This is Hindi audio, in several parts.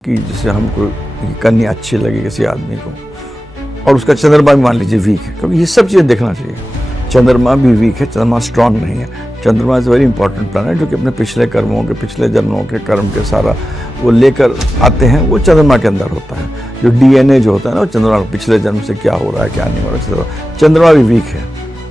कि जैसे हमको ये कन्या अच्छी लगी किसी आदमी को और उसका चंद्रमा भी मान लीजिए वीक है, क्योंकि ये सब चीज़ें देखना चाहिए। चंद्रमा भी वीक है, चंद्रमा स्ट्रांग नहीं है। चंद्रमा इज़ वेरी इंपॉर्टेंट प्लैनेट जो कि अपने पिछले कर्मों के, पिछले जन्मों के कर्म के सारा वो लेकर आते हैं, वो चंद्रमा के अंदर होता है। जो डीएनए जो होता है ना, वो चंद्रमा पिछले जन्म से क्या हो रहा है क्या नहीं हो रहा है। चंद्रमा भी वीक है,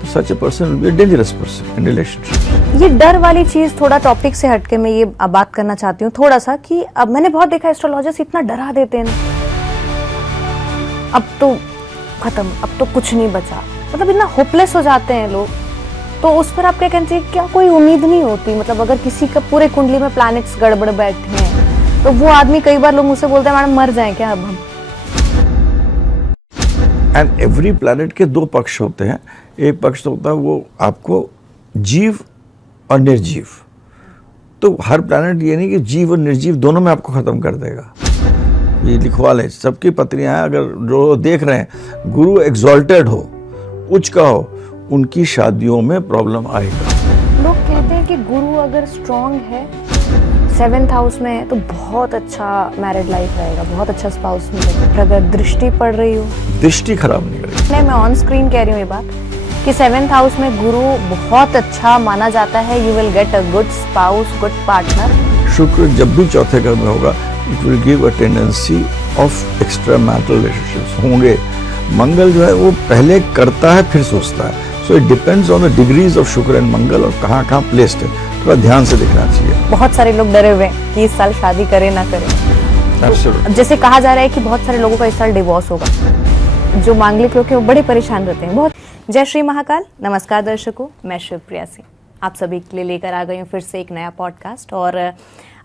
such a person will be a dangerous person in relationship. ये डर वाली चीज थोड़ा टॉपिक से हटके मैं ये बात करना चाहती हूँ थोड़ा सा कि अब मैंने बहुत देखा एस्ट्रोलॉजर्स इतना डरा देते हैं ना, अब तो खत्म, अब तो कुछ नहीं बचा, मतलब इतना होपलेस हो जाते हैं लोग। तो उस पर आप क्या कहते हैं, क्या कोई उम्मीद नहीं होती? मतलब अगर किसी का पूरे कुंडली में प्लैनेट्स गड़बड़ बैठे हैं तो वो आदमी, कई बार लोग मुझसे बोलते हैं मैडम मर जाएं क्या अब हम। एंड एवरी प्लैनेट के दो पक्ष होते हैं। एक पक्ष तो होता है वो आपको जीव और निर्जीव। तो हर प्लैनेट ये नहीं कि जीव और निर्जीव दोनों में आपको खत्म कर देगा। ये लिखवा लें, सबकी पत्नियां हैं, अगर जो देख रहे हैं गुरु एग्जॉल्टेड हो, उच्च का हो, उनकी शादियों में प्रॉब्लम आएगा। लोग कहते हैं कि गुरु अगर स्ट्रांग है, 7th हाउस में है, तो बहुत अच्छा मैरिड लाइफ रहेगा, बहुत अच्छा स्पाउस मिलेगा। अगर दृष्टि पड़ रही हो, दृष्टि खराब नहीं करेगी। नहीं, मैं ऑन स्क्रीन कह रही हूँ ये बात कि 7th हाउस में गुरु बहुत अच्छा माना जाता है। You will get a good spouse, good partner. शुक्र जब भी चौथे घर में होगा, it will give a tendency of extra marital relationships होंगे। मंगल जो है वो पहले करता है फिर सोचता है। So it depends on the degrees of शुक्र एंड मंगल और कहाँ कहाँ प्लेस्ड है। थोड़ा ध्यान से देखना चाहिए। बहुत सारे लोग डरे हुए हैं कि इस साल शादी करें ना करें। Absolutely. जैसे कहा जा रहा है कि बहुत सारे लोगों का इस साल डिवोर्स होगा। जो मांगलिक लोग हैं वो बड़े परेशान रहते हैं बहुत। जय श्री महाकाल। नमस्कार दर्शकों, मैं शिवप्रिया सिंह आप सभी के लिए लेकर आ गई हूँ फिर से एक नया पॉडकास्ट। और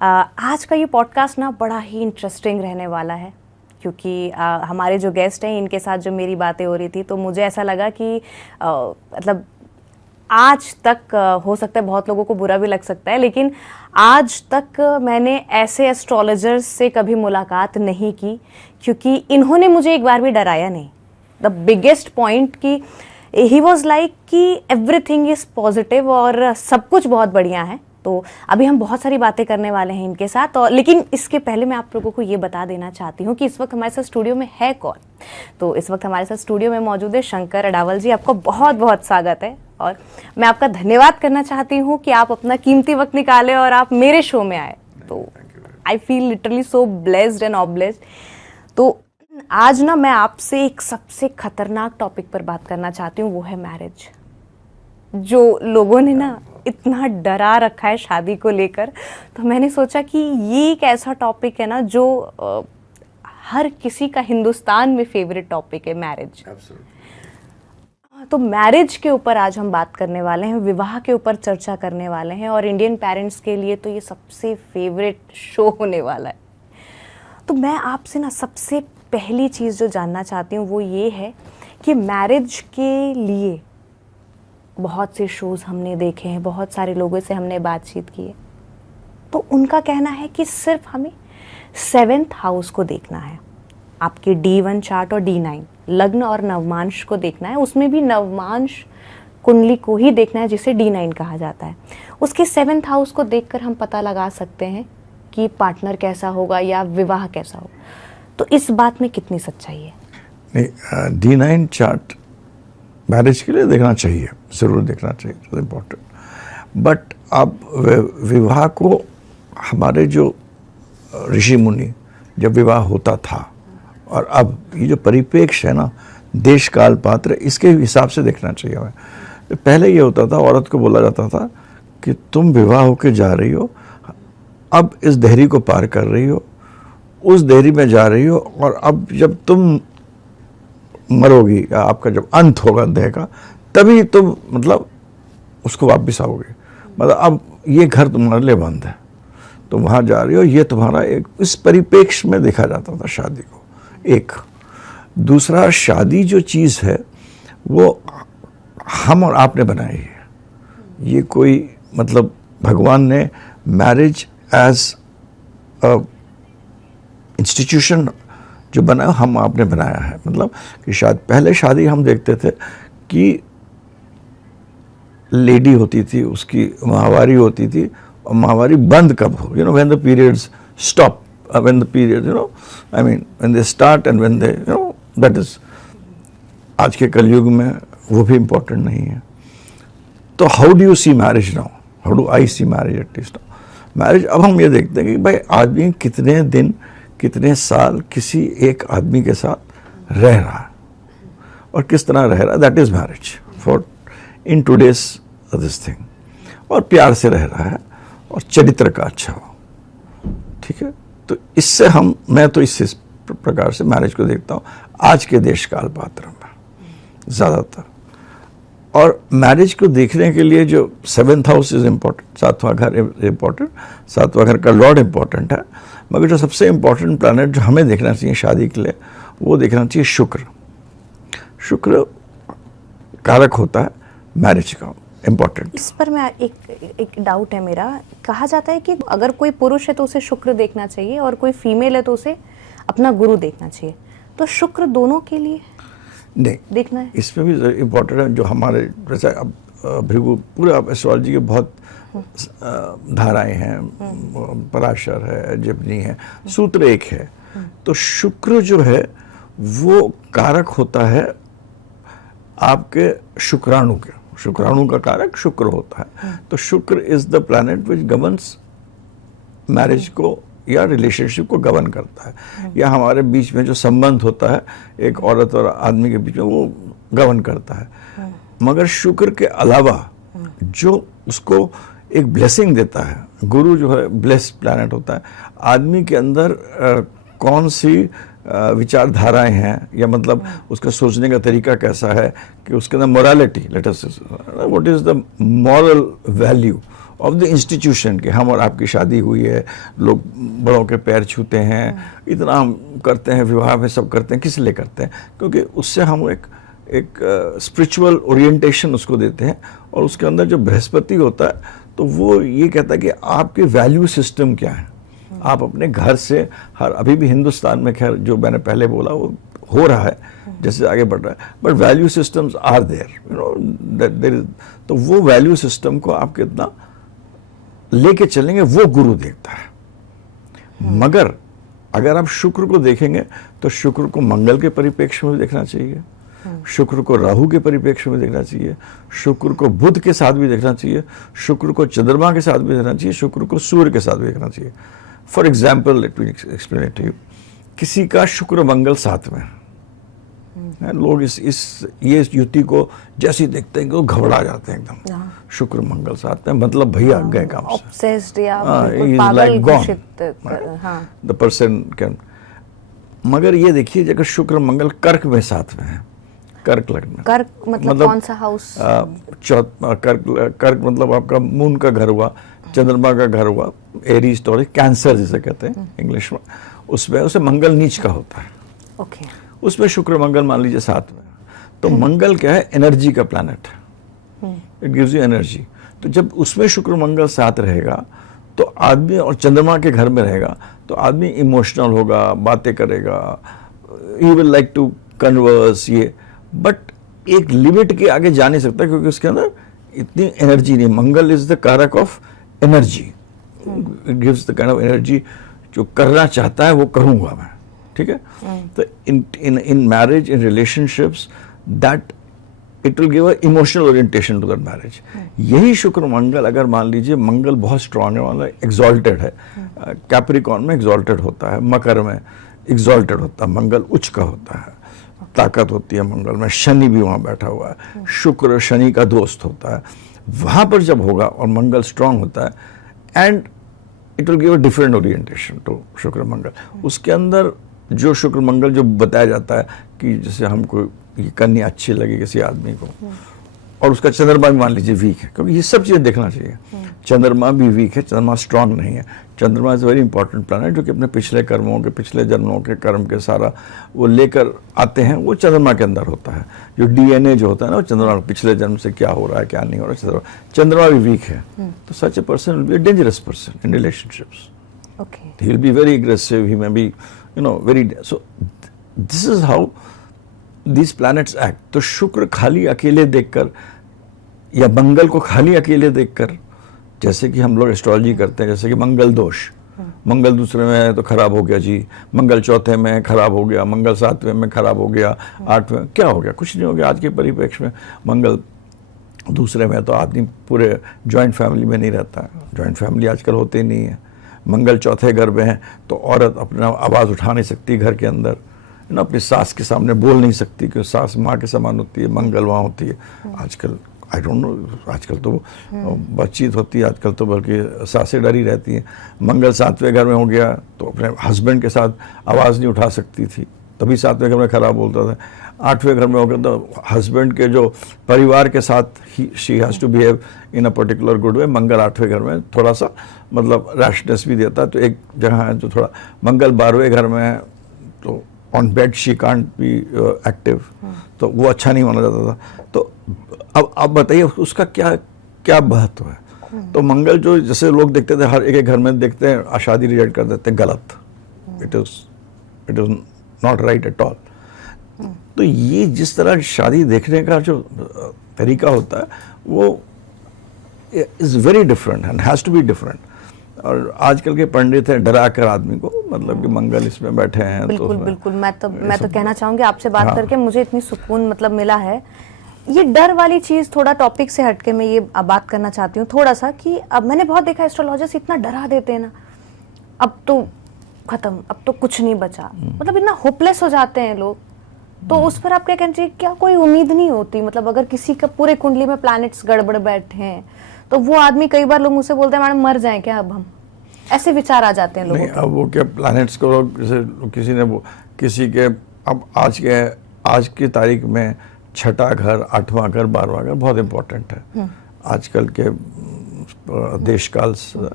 आज का ये पॉडकास्ट ना बड़ा ही इंटरेस्टिंग रहने वाला है, क्योंकि हमारे जो गेस्ट हैं इनके साथ जो मेरी बातें हो रही थी तो मुझे ऐसा लगा कि मतलब आज तक हो सकता है बहुत लोगों को बुरा भी लग सकता है, लेकिन आज तक मैंने ऐसे एस्ट्रोलॉजर्स से कभी मुलाकात नहीं की, क्योंकि इन्होंने मुझे एक बार भी डराया नहीं। द बिगेस्ट पॉइंट कि ही वॉज लाइक कि एवरीथिंग इज पॉजिटिव और सब कुछ बहुत बढ़िया है। तो अभी हम बहुत सारी बातें करने वाले हैं इनके साथ, और लेकिन इसके पहले मैं आप लोगों को ये बता देना चाहती हूँ कि इस वक्त हमारे साथ स्टूडियो में है कौन। तो इस वक्त हमारे साथ स्टूडियो में मौजूद है शंकर अडावल जी। आपको बहुत बहुत स्वागत है और मैं आपका धन्यवाद करना चाहती हूँ कि आप अपना कीमती वक्त निकाले और आप मेरे शो में आए। तो I feel literally so blessed and obliged. तो आज ना मैं आपसे एक सबसे खतरनाक टॉपिक पर बात करना चाहती हूँ, वो है मैरिज। जो लोगों ने ना इतना डरा रखा है शादी को लेकर, तो मैंने सोचा कि ये एक ऐसा टॉपिक है ना जो हर किसी का हिंदुस्तान में फेवरेट टॉपिक है, मैरिज। तो मैरिज के ऊपर आज हम बात करने वाले हैं, विवाह के ऊपर चर्चा करने वाले हैं, और इंडियन पेरेंट्स के लिए तो ये सबसे फेवरेट शो होने वाला है। तो मैं आपसे ना सबसे पहली चीज़ जो जानना चाहती हूँ वो ये है कि मैरिज के लिए बहुत से शोज़ हमने देखे हैं, बहुत सारे लोगों से हमने बातचीत की है, तो उनका कहना है कि सिर्फ हमें 7th हाउस को देखना है, आपके D1 चार्ट और D9 लग्न और नवमांश को देखना है। उसमें भी नवमांश कुंडली को ही देखना है, जिसे D9 कहा जाता है। उसके 7th हाउस को देखकर हम पता लगा सकते हैं कि पार्टनर कैसा होगा या विवाह कैसा होगा। तो इस बात में कितनी सच्चाई है? नहीं, D9 चार्ट मैरिज के लिए देखना चाहिए, ज़रूर देखना चाहिए, इट्स इम्पोर्टेंट। बट अब विवाह को हमारे जो ऋषि मुनि जब विवाह होता था और अब ये जो परिप्रेक्ष्य है ना, देश काल पात्र, इसके हिसाब से देखना चाहिए हमें। पहले ये होता था, औरत को बोला जाता था कि तुम विवाह होके जा रही हो, अब इस देहरी को पार कर रही हो, उस देहरी में जा रही हो, और अब जब तुम मरोगी या आपका जब अंत होगा देह का, तभी तुम मतलब उसको वापस आओगे। मतलब अब ये घर तुम्हारे लिए बंद है, तुम वहाँ जा रही हो, ये तुम्हारा एक इस परिप्रेक्ष्य में देखा जाता था शादी को। एक दूसरा, शादी जो चीज़ है वो हम और आपने बनाई है। ये कोई मतलब भगवान ने मैरिज एज अ इंस्टीट्यूशन जो बनाया, हम आपने बनाया है। मतलब कि शायद पहले शादी हम देखते थे कि लेडी होती थी, उसकी माहवारी होती थी, और माहवारी बंद कब हो, when the periods stop, when the period, I mean, when they start and when they, that is, आज के कलयुग में वो भी इम्पोर्टेंट नहीं है. तो how do you see marriage now, how do I see marriage at least now. Marriage अब हम ये देखते हैं कि भाई आदमी कितने दिन कितने साल किसी एक आदमी के साथ रह रहा है और किस तरह रह रहा है, that is marriage for in today's this thing. और प्यार से रह रहा है और चरित्र का अच्छा हो, ठीक है. तो इससे मैं तो इस प्रकार से मैरिज को देखता हूँ आज के देश काल पात्र में ज़्यादातर. और मैरिज को देखने के लिए जो 7th हाउस इज इम्पोर्टेंट, 7वां घर इम्पोर्टेंट, 7वां घर का लॉर्ड इम्पोर्टेंट है. मगर जो सबसे इम्पोर्टेंट प्लैनेट जो हमें देखना चाहिए शादी के लिए, वो देखना चाहिए शुक्र. शुक्र कारक होता है मैरिज का, इम्पोर्टेंट. इस पर मैं एक डाउट है मेरा. कहा जाता है कि अगर कोई पुरुष है तो उसे शुक्र देखना चाहिए और कोई फीमेल है तो उसे अपना गुरु देखना चाहिए. तो शुक्र दोनों के लिए नहीं देखना है. इसमें भी इम्पोर्टेंट है. जो हमारे जैसे अब भृगु पूरे एस्ट्रोलॉजी के बहुत धाराएं हैं, पराशर है, जिबनी है, सूत्र एक है. तो शुक्र जो है वो कारक होता है आपके शुक्राणु के. शुक्राणु का कारक शुक्र होता है. तो शुक्र is the planet which governs marriage को या रिलेशनशिप को गवर्न करता है, या हमारे बीच में जो संबंध होता है एक औरत और आदमी के बीच में, वो गवर्न करता है. मगर शुक्र के अलावा जो उसको एक ब्लेसिंग देता है, गुरु जो है ब्लेस्ड प्लैनेट होता है. आदमी के अंदर कौन सी विचारधाराएं हैं, या मतलब उसका सोचने का तरीका कैसा है, कि उसके अंदर morality, let us what is the moral value of the institution. कि हम और आपकी शादी हुई है, लोग बड़ों के पैर छूते हैं, इतना हम करते हैं, विवाह में सब करते हैं, किस लिए करते हैं? क्योंकि उससे हम एक स्पिरिचुअल ओरिएंटेशन उसको देते हैं. और उसके अंदर जो बृहस्पति होता है तो वो ये कहता है कि आपके वैल्यू सिस्टम क्या है. आप अपने घर से अभी भी हिंदुस्तान में, खैर जो मैंने पहले बोला वो हो रहा है जैसे आगे बढ़ रहा है, but value systems are there, तो वो वैल्यू सिस्टम को आप कितना लेके चलेंगे वो गुरु देखता है. मगर अगर आप शुक्र को देखेंगे तो शुक्र को मंगल के परिप्रेक्ष्य में देखना चाहिए, शुक्र को राहु के परिप्रेक्ष्य में देखना चाहिए, शुक्र को बुध के साथ भी देखना चाहिए, शुक्र को चंद्रमा के साथ भी देखना चाहिए, शुक्र को सूर्य के साथ भी देखना चाहिए. For example let me explain it to you. किसी का शुक्र मंगल साथ में, लोग ये युति को जैसे देखते हैं कि वो घबरा जाते हैं एकदम. शुक्र मंगल साथ में मतलब भैया गए काम से, ऑब्सेस्ड या पागल घोषित. The person can. मगर ये देखिए अगर शुक्र मंगल कर्क में साथ में है, कर्क लग्न. कर्क मतलब कौन सा हाउस? कर्क मतलब आपका मून का घर हुआ, चंद्रमा का घर हुआ, एरीज, टॉरस, कैंसर जिसे कहते हैं इंग्लिश में. उसमें उसे मंगल नीच का होता है. ओके. उसमें शुक्र मंगल मान लीजिए साथ में. तो मंगल क्या है? एनर्जी का प्लैनेट है. It gives you energy. तो जब उसमें शुक्र मंगल साथ रहेगा तो आदमी, और चंद्रमा के घर में रहेगा तो आदमी इमोशनल होगा, बातें करेगा, he will like to converse, ये. बट एक लिमिट के आगे जा नहीं सकता क्योंकि उसके अंदर इतनी एनर्जी नहीं. मंगल इज द कारक of energy. It gives the kind of energy जो करना चाहता है वो करूंगा मैं. ठीक है. तो in marriage, in relationships, that it will give a emotional orientation to that marriage. यही शुक्र मंगल, अगर मान लीजिए मंगल बहुत स्ट्रांग है, मतलब एग्जॉल्टेड है, कैप्रिकॉर्न में एग्जॉल्टेड होता है, मकर में एग्जॉल्टेड होता है, मंगल उच्च का होता है, ताकत होती है मंगल में. शनि भी वहाँ बैठा हुआ है, शुक्र शनि का दोस्त होता है. वहाँ पर जब होगा और मंगल स्ट्रांग होता है, and it will give a different orientation to Shukra Mangal. उसके अंदर जो शुक्र मंगल जो बताया जाता है कि जैसे हमको ये कन्या अच्छी लगी किसी आदमी को, और उसका चंद्रमा भी मान लीजिए वीक है, क्योंकि ये सब चीज़ें देखना चाहिए. चंद्रमा भी वीक है, चंद्रमा स्ट्रांग नहीं है. चंद्रमा इज वेरी इंपॉर्टेंट प्लैनेट जो कि अपने पिछले कर्मों के, पिछले जन्मों के कर्म के सारा वो लेकर आते हैं, वो चंद्रमा के अंदर होता है. जो डीएनए जो होता है ना, वो चंद्रमा पिछले जन्म से क्या हो रहा है क्या नहीं हो रहा है, चंद्रमा भी वीक है. तो such a person will be a dangerous person in relationships. He will be very aggressive, he may be very. So this is how these planets act. तो शुक्र खाली अकेले देखकर या मंगल को खाली अकेले देखकर, जैसे कि हम लोग एस्ट्रोलॉजी करते हैं, जैसे कि मंगल दोष, मंगल दूसरे में है तो खराब हो गया जी, मंगल चौथे में खराब हो गया, मंगल सातवें में खराब हो गया, आठवें क्या हो गया, कुछ नहीं हो गया। आज के परिप्रेक्ष्य में मंगल दूसरे में तो आदमी पूरे जॉइंट फैमिली में नहीं रहता है, जॉइंट फैमिली आजकल होते ही नहीं है। मंगल चौथे घर में है तो औरत अपना आवाज़ उठा नहीं सकती घर के अंदर, ना अपनी सास के सामने बोल नहीं सकती क्योंकि सास माँ के समान होती है, मंगल वहाँ होती है। आजकल आई डोंट नो, आजकल तो बातचीत होती है, आजकल तो बल्कि सासें डरी रहती हैं। मंगल सातवें घर में हो गया तो अपने हस्बैंड के साथ आवाज़ नहीं उठा सकती थी, तभी सातवें घर में खराब बोलता था। आठवें घर में हो गया तो हस्बैंड के जो परिवार के साथ ही she has to behave in a particular good way. Mangal आठवें घर में थोड़ा सा मतलब रैशनेस भी देता है, तो एक जगह है जो थोड़ा मंगल 12वें घर में है तो on bed she can't be active, तो वो अच्छा नहीं माना जाता था। तो अब बताइए उसका क्या क्या महत्व है। तो मंगल जो जैसे लोग देखते थे हर एक घर में देखते हैं, शादी रिजेक्ट कर देते हैं, गलत, it is not right at all. तो ये जिस तरह शादी देखने का जो तरीका होता है वो is very different and has to be different. और आजकल के पंडित हैं डरा कर आदमी को, मतलब कि मंगल इसमें बैठे हैं। बिल्कुल तो बिल्कुल, मैं तो कहना चाहूंगी आपसे बात करके मुझे इतनी सुकून मतलब मिला है। ये डर वाली चीज थोड़ा टॉपिक से हटके मैं ये बात करना चाहती हूँ थोड़ा सा कि अब मैंने बहुत देखा एस्ट्रोलॉजर्स इतना डरा देते हैं ना, अब तो खत्म, अब तो कुछ नहीं बचा, मतलब इतना होपलेस हो जाते हैं लोग। तो उस पर आप क्या कहना चाहिए, क्या कोई उम्मीद नहीं होती? मतलब अगर किसी का पूरे कुंडली में प्लैनेट्स गड़बड़ बैठे हैं तो वो आदमी, कई बार लोग मुझसे बोलते हैं मैडम मर जाएं क्या अब हम, ऐसे विचार आ जाते हैं लोगों नहीं, अब वो क्या प्लैनेट्स को जैसे किसी ने वो किसी के अब आज की तारीख में छठा घर, 8वां घर, 12वां घर बहुत इंपॉर्टेंट है आजकल के देश काल से।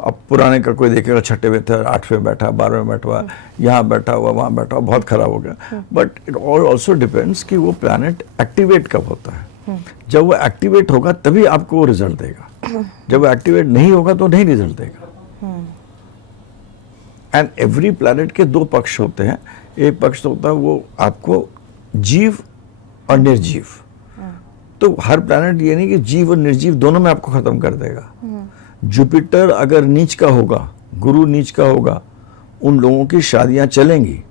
अब पुराने का कोई देखेगा छठे में था, 8वें बैठा, 12वें बैठा हुआ, यहाँ बैठा हुआ, वहाँ बैठा हुआ, बहुत खराब हो गया। बट इट ऑल्सो डिपेंड्स कि वो प्लैनेट एक्टिवेट कब होता है। जब वो एक्टिवेट होगा तभी आपको वो रिजल्ट देगा, जब वो एक्टिवेट नहीं होगा तो नहीं रिजल्ट देगा। एंड एवरी प्लैनेट के दो पक्ष होते हैं, एक पक्ष तो होता है वो आपको जीव और निर्जीव। तो हर प्लैनेट ये नहीं कि जीव और निर्जीव दोनों में आपको खत्म कर देगा। जुपिटर अगर नीच का होगा, गुरु नीच का होगा, उन लोगों की शादियां चलेंगी।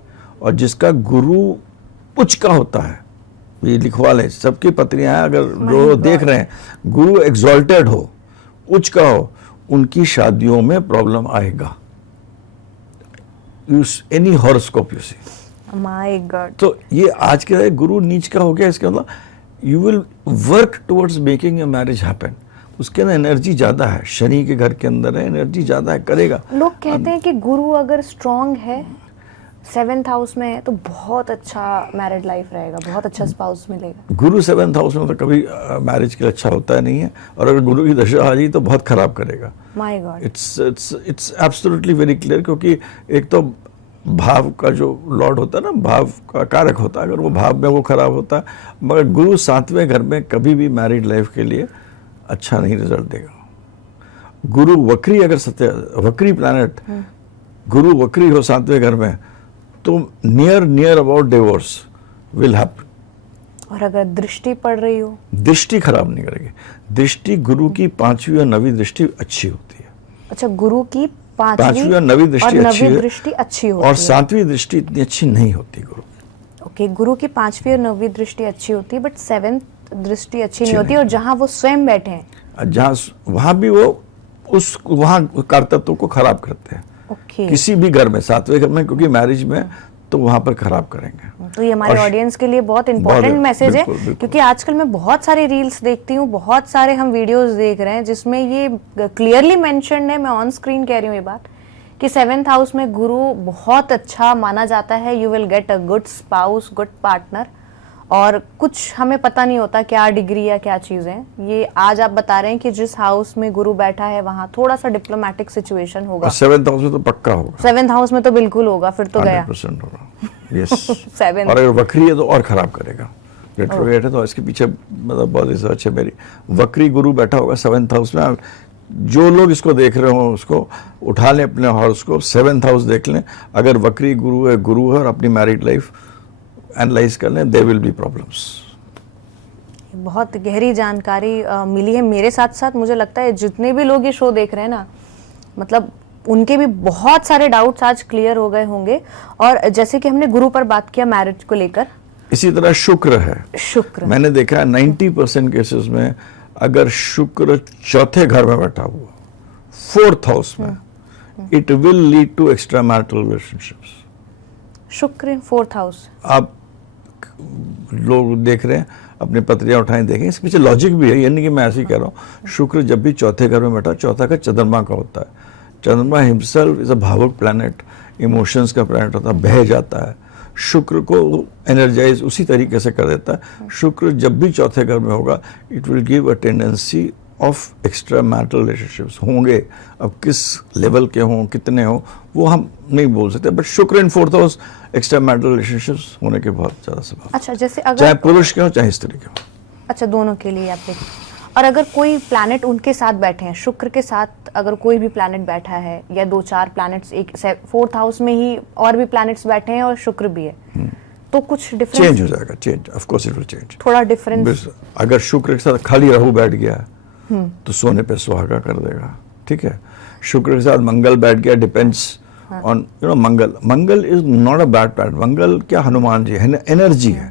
और जिसका गुरु उच्च का होता है, ये लिखवा लें, सबकी पत्नियां हैं अगर जो देख रहे हैं, गुरु एक्सॉल्टेड हो, उच्च का हो, उनकी शादियों में प्रॉब्लम आएगा। Any horoscope you see, my God. तो ये आज के गुरु नीच का हो गया, इसका मतलब you will work towards making a marriage happen. उसके अंदर एनर्जी ज्यादा है, शनि के घर के अंदर है, एनर्जी ज्यादा है, करेगा। लोग कहते हैं कि गुरु अगर स्ट्रांग है, 7th हाउस में है, तो बहुत अच्छा मैरिड लाइफ रहेगा, बहुत अच्छा स्पाउस मिलेगा। गुरु 7th हाउस में तो कभी मैरिज के लिए अच्छा होता है नहीं है, और अगर गुरु की दशा आ जाए तो बहुत खराब करेगा। My God, it's absolutely very clear, क्योंकि एक तो भाव का जो लॉर्ड होता है ना, भाव का कारक होता है, अगर वो भाव में वो खराब होता है। मगर गुरु 7वें घर में कभी भी मैरिड लाइफ के लिए अच्छा नहीं रिजल्ट देगा। गुरु वक्री, अगर वक्री प्लैनेट गुरु वक्री हो 7वें घर में, तो near about divorce will happen. और अगर दृष्टि पड़ रही हो, दृष्टि खराब नहीं करेगी। दृष्टि गुरु की 5वीं और 9वीं दृष्टि अच्छी होती है। अच्छा, गुरु की 5वीं और 9वीं दृष्टि अच्छी होती है, और 7वीं दृष्टि इतनी अच्छी नहीं होती गुरु। ओके, गुरु की 5वीं और 9वीं दृष्टि अच्छी होती है, बट 7th दृष्टि अच्छी नहीं होती। और जहां वो स्वयं बैठे हैं, जहां वहां भी वो उस वहां कारतत्व को खराब करते हैं। ओके, किसी भी घर में, 7वें घर में, क्योंकि मैरिज में तो वहां पर खराब करेंगे। तो ये हमारे ऑडियंस के लिए बहुत इंपॉर्टेंट मैसेज है, क्योंकि आजकल मैं बहुत सारे रील्स देखती हूँ, बहुत सारे हम वीडियोस देख रहे हैं जिसमें ये क्लियरली मेंशन्ड है, मैं ऑन स्क्रीन कह रही हूँ ये बात, कि 7th हाउस में गुरु बहुत अच्छा माना जाता है। You will get a good spouse, good partner. और कुछ हमें पता नहीं होता क्या डिग्री या क्या चीजें। ये आज आप बता रहे हैं कि जिस हाउस में गुरु बैठा है वहां थोड़ा सा डिप्लोमेटिक सिचुएशन होगा। 7th हाउस में तो पक्का होगा, 7th हाउस में तो बिल्कुल होगा, फिर तो गया 100% होगा। Yes 7th। और अगर वक्री है तो और खराब करेगा। रेट्रोग्रेड है तो इसके पीछे मतलब बहुत रिसर्च है मेरी। वक्री गुरु बैठा होगा 7th हाउस में, जो लोग इसको देख रहे हो उसको उठा लें अपने हाउस को, 7th हाउस देख लें। अगर वक्री गुरु है और अपनी मैरिड लाइफ एनालाइज कर लें, देयर विल बी प्रॉब्लम्स। बहुत गहरी जानकारी मिली है। मेरे साथ साथ मुझे लगता है जितने भी लोग ये शो देख रहे हैं ना, मतलब उनके भी बहुत सारे डाउट्स आज क्लियर हो गए होंगे। और जैसे कि हमने गुरु पर बात किया मैरिज को लेकर, इसी तरह शुक्र है। शुक्र मैंने देखा है 90% केसेस में अगर शुक्र चौथे घर में बैठा हुआ, फोर्थ हाउस में, it will lead to extra marital relationships. Shukra in fourth house, आप लोग देख रहे हैं, अपनी पत्रियां उठाएं देखें, इसके पीछे लॉजिक भी है, ये नहीं कि मैं ऐसे ही कह रहा हूँ। शुक्र जब भी चौथे घर में बैठा, चौथा घर चंद्रमा का होता है। चंद्रमा हिमसेल्फ इज अ भावुक प्लैनेट, इमोशंस का प्लैनेट होता है, बह जाता है। शुक्र को एनर्जाइज उसी तरीके से कर देता है। शुक्र जब भी चौथे घर में होगा, it will give a tendency of extra marital relationships होंगे। अब किस लेवल के हों, कितने हों, वो हम नहीं बोल सकते, बट शुक्र in fourth house, extra marital relationships होने के बहुत ज़्यादा संभावना। अच्छा, जैसे अगर चाहे पुरुष के हो चाहे स्त्री के हो। अच्छा, दोनों के लिए आप देखिए। और अगर कोई प्लैनेट उनके साथ बैठे हैं, शुक्र के साथ अगर कोई भी प्लैनेट बैठा है, या 2-4 प्लैनेट्स एक फोर्थ हाउस में ही और भी प्लैनेट्स बैठे हैं और शुक्र भी है, तो कुछ डिफरेंस चेंज हो जाएगा। Change, of course it will change. थोड़ा डिफरेंस। अगर शुक्र के साथ खाली राहु बैठ गया तो सोने पे सुहागा कर देगा, ठीक है। शुक्र के साथ मंगल बैठ गया, depends on Mangal is not a bad planet. Mangal क्या हनुमान जी है, एनर्जी है।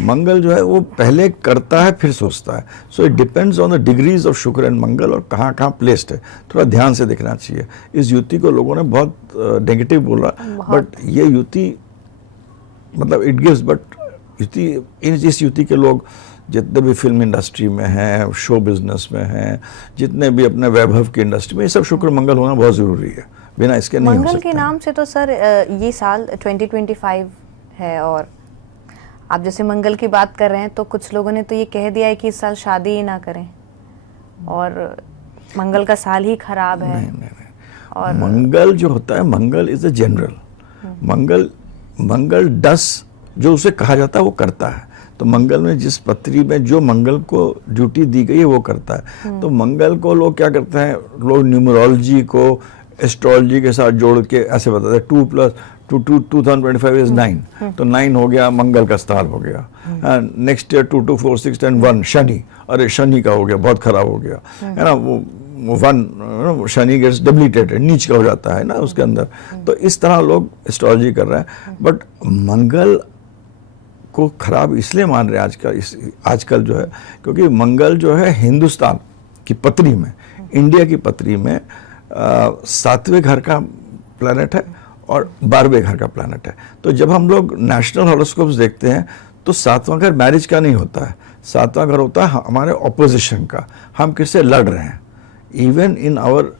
मंगल जो है वो पहले करता है फिर सोचता है। So it depends on the degrees of शुक्र एंड मंगल और कहाँ कहाँ प्लेस्ड है, थोड़ा ध्यान से देखना चाहिए। इस युति को लोगों ने बहुत नेगेटिव बोला, बट ये युति मतलब इट गिव्स, बट युति, इस युति के लोग जितने भी फिल्म इंडस्ट्री में हैं, शो बिजनेस में हैं, जितने भी अपने वैभव की इंडस्ट्री में, ये सब शुक्र मंगल होना बहुत जरूरी है, बिना इसके नहीं हो सकता। मंगल के नाम से तो सर ये साल 2025 है, और आप जैसे मंगल की बात कर रहे हैं तो कुछ लोगों ने तो ये कह दिया है कि इस साल शादी ही ना करें, और मंगल का साल ही खराब है। नहीं। और मंगल जो होता है, मंगल इज अ जनरल। मंगल डस, जो उसे कहा जाता है वो करता है। तो मंगल में जिस पत्री में जो मंगल को ड्यूटी दी गई है वो करता है। तो मंगल को लोग क्या करते हैं, लोग न्यूमरोलॉजी को एस्ट्रोलॉजी के साथ जोड़ के ऐसे बताते हैं 2 + 2 2025 इज 9, तो 9 हो गया, मंगल का स्थान हो गया। नेक्स्ट ईयर 2 2 4 6 10 1 शनि, अरे शनि का हो गया, बहुत खराब हो गया, है ना। वो 1 शनि गेट्स डिप्लीटेड, नीच का हो जाता है ना उसके अंदर। तो इस तरह लोग एस्ट्रोलॉजी कर रहे हैं, बट मंगल को खराब इसलिए मान रहे हैं आजकल जो है, क्योंकि मंगल जो है हिंदुस्तान की पत्री में, इंडिया की पत्री में 7वें घर का प्लैनेट है और 12वें घर का प्लैनेट है। तो जब हम लोग नेशनल हॉरोस्कोप्स देखते हैं तो 7वां घर मैरिज का नहीं होता है, 7वां घर होता है हमारे ऑपोजिशन का, हम किससे लड़ रहे हैं। इवन इन आवर,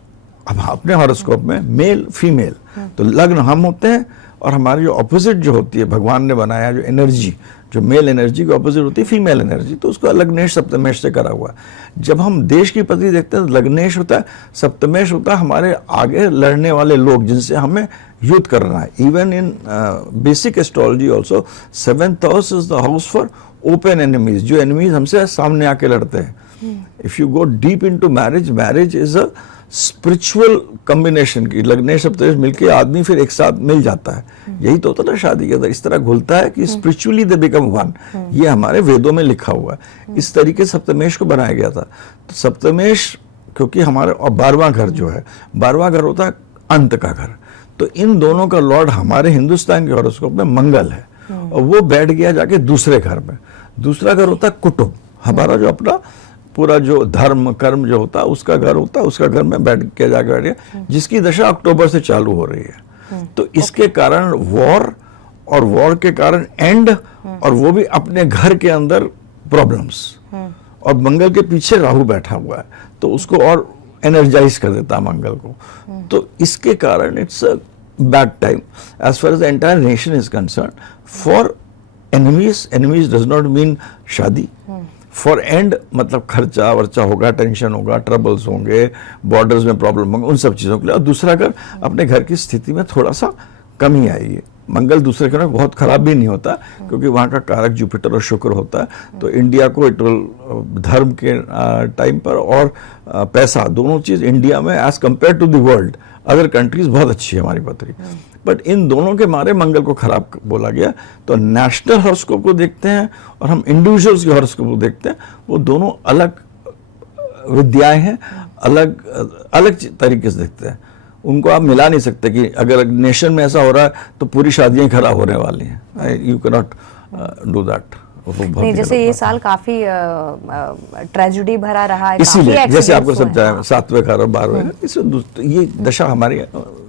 अपने हॉरोस्कोप में मेल फीमेल, तो लग्न हम होते हैं और हमारी जो ऑपोजिट जो होती है, भगवान ने बनाया जो एनर्जी, जो मेल एनर्जी की ऑपोजिट होती है फीमेल एनर्जी, तो उसको लग्नेश सप्तमेश से करा हुआ है। जब हम देश की पत्री देखते हैं तो लग्नेश होता है, सप्तमेश होता है हमारे आगे लड़ने वाले लोग जिनसे हमें युद्ध करना है। Even in basic astrology also 7th house is the house for open enemies, जो एनिमीज हमसे सामने आके लड़ते हैं। If you go deep into marriage, marriage is a spiritual combination की, लग्नेश सप्तमेश मिलके आदमी फिर एक साथ मिल जाता है। यही तो होता है ना शादी के अंदर, इस तरह घुलता है कि स्पिरिचुअली दे बिकम वन। ये हमारे वेदों में लिखा हुआ है, इस तरीके से सप्तमेश को बनाया गया था। तो सप्तमेश क्योंकि हमारे, और 12वां घर जो है, 12वां घर होता है अंत का घर। तो इन दोनों का लॉर्ड हमारे हिंदुस्तान के हॉरोस्कोप में मंगल है, और वो बैठ गया जाके दूसरे घर में। दूसरा घर होता है कुटुंब, हमारा जो अपना पूरा जो धर्म कर्म जो होता है उसका घर होता है, उसका घर में बैठ के जाकर बैठ गया, जिसकी दशा अक्टूबर से चालू हो रही है। तो इसके कारण वॉर, और वॉर के कारण एंड, और वो भी अपने घर के अंदर प्रॉब्लम्स, और मंगल के पीछे राहु बैठा हुआ है तो उसको और एनर्जाइज कर देता है मंगल को। तो इसके कारण it's a bad time as far as the entire nation is concern. For enemies, enemies does not mean शादी। फॉर एंड मतलब खर्चा वर्चा होगा, टेंशन होगा, ट्रबल्स होंगे, बॉर्डर्स में प्रॉब्लम होंगे, उन सब चीज़ों के लिए। और दूसरा घर, अपने घर की स्थिति में थोड़ा सा कमी आएगी। मंगल दूसरे घर में बहुत खराब भी नहीं होता क्योंकि वहाँ का कारक जुपिटर और शुक्र होता है। तो इंडिया को इट विल, धर्म के टाइम पर और पैसा, दोनों चीज़ इंडिया में as compare to the world other countries बहुत अच्छी है हमारी पत्री। बट इन दोनों के मारे मंगल को खराब बोला गया। तो नेशनल हॉरोस्कोप को देखते हैं और हम इंडिविजुअल्स के हॉरोस्कोप को देखते हैं, वो दोनों अलग विद्याएं हैं, अलग अलग तरीके से देखते हैं। उनको आप मिला नहीं सकते कि अगर नेशन में ऐसा हो रहा है तो पूरी शादियां खराब होने वाली हैं। You can not do that. नहीं, जैसे ये साल काफी ट्रेजेडी भरा रहा है, इसीलिए जैसे आपको समझाया 7वें खरब 12वें, इसमें ये दशा हमारी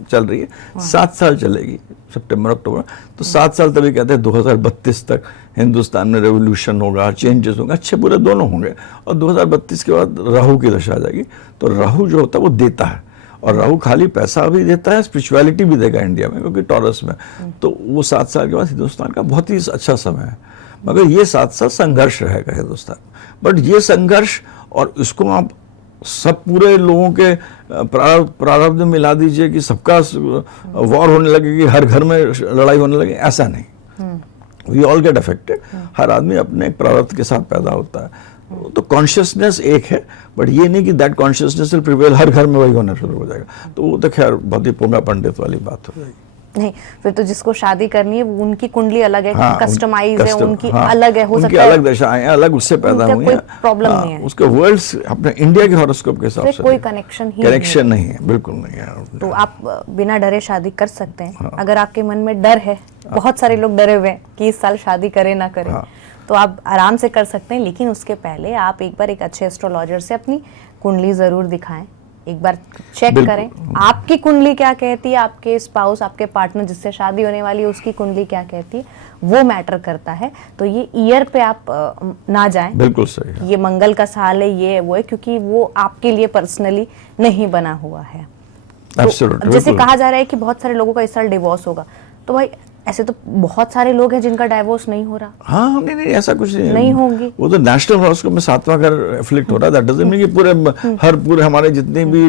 चल रही है, 7 साल चलेगी, सितंबर अक्टूबर। तो 7 साल तभी कहते हैं 2032 तक हिंदुस्तान में रेवोल्यूशन होगा, चेंजेस होंगे, अच्छे बुरे दोनों होंगे। और 2032 के बाद राहु की दशा आ जाएगी। तो राहु जो होता है वो देता है, और राहु खाली पैसा भी देता है, स्पिरिचुअलिटी भी देगा इंडिया में, क्योंकि टॉरस में। तो वो 7 साल के बाद हिंदुस्तान का बहुत ही अच्छा समय है। मगर ये 7 साल संघर्ष रहेगा हिंदुस्तान। बट ये संघर्ष, और इसको आप सब पूरे लोगों के प्रारब्ध में मिला दीजिए कि सबका वॉर होने लगे, कि हर घर में लड़ाई होने लगे, ऐसा नहीं। We all get affected. हर आदमी अपने प्रारब्ध के साथ पैदा होता है। तो कॉन्शियसनेस एक है, बट ये नहीं कि दैट कॉन्शियसनेस विल प्रिवेल, हर घर में वही होना शुरू हो जाएगा। तो वो तो खैर बहुत ही पोंगा पंडित वाली बात हो जाएगी। नहीं, फिर तो जिसको शादी करनी है वो उनकी कुंडली अलग है, कस्टमाइज है, उनकी हाँ, अलग है, हो उनकी सकता है अलग दशाएं अलग उससे पैदा हुई हैं, कोई प्रॉब्लम नहीं है। उसके वर्ल्ड्स अपने इंडिया के हॉरोस्कोप के हिसाब से कोई कनेक्शन नहीं है, बिल्कुल नहीं है। तो आप बिना डरे शादी कर सकते हैं। अगर आपके मन में डर है, बहुत सारे लोग डरे हुए हैं कि इस साल शादी करें ना करें, तो आप आराम से कर सकते हैं। लेकिन उसके पहले आप एक बार एक अच्छे एस्ट्रोलॉजर से अपनी कुंडली जरूर दिखाएं, एक बार चेक करें आपकी कुंडली क्या कहती है, आपके स्पाउस, आपके पार्टनर जिससे शादी होने वाली है उसकी कुंडली क्या कहती है, वो मैटर करता है। तो ये ईयर पे आप ना जाएं, बिल्कुल सही है। ये मंगल का साल है, ये वो है, क्योंकि वो आपके लिए पर्सनली नहीं बना हुआ है। तो जैसे कहा जा रहा है कि बहुत सारे लोगों का इस साल डिवोर्स होगा, तो भाई ऐसे तो बहुत सारे लोग हैं जिनका डाइवोर्स नहीं हो रहा। हाँ, नहीं ऐसा कुछ नहीं होंगी। वो तो नेशनल हॉरोस्कोप में 7वां घर एफेक्ट हो रहा है। दैट डजंट मीन कि पूरे हमारे जितने भी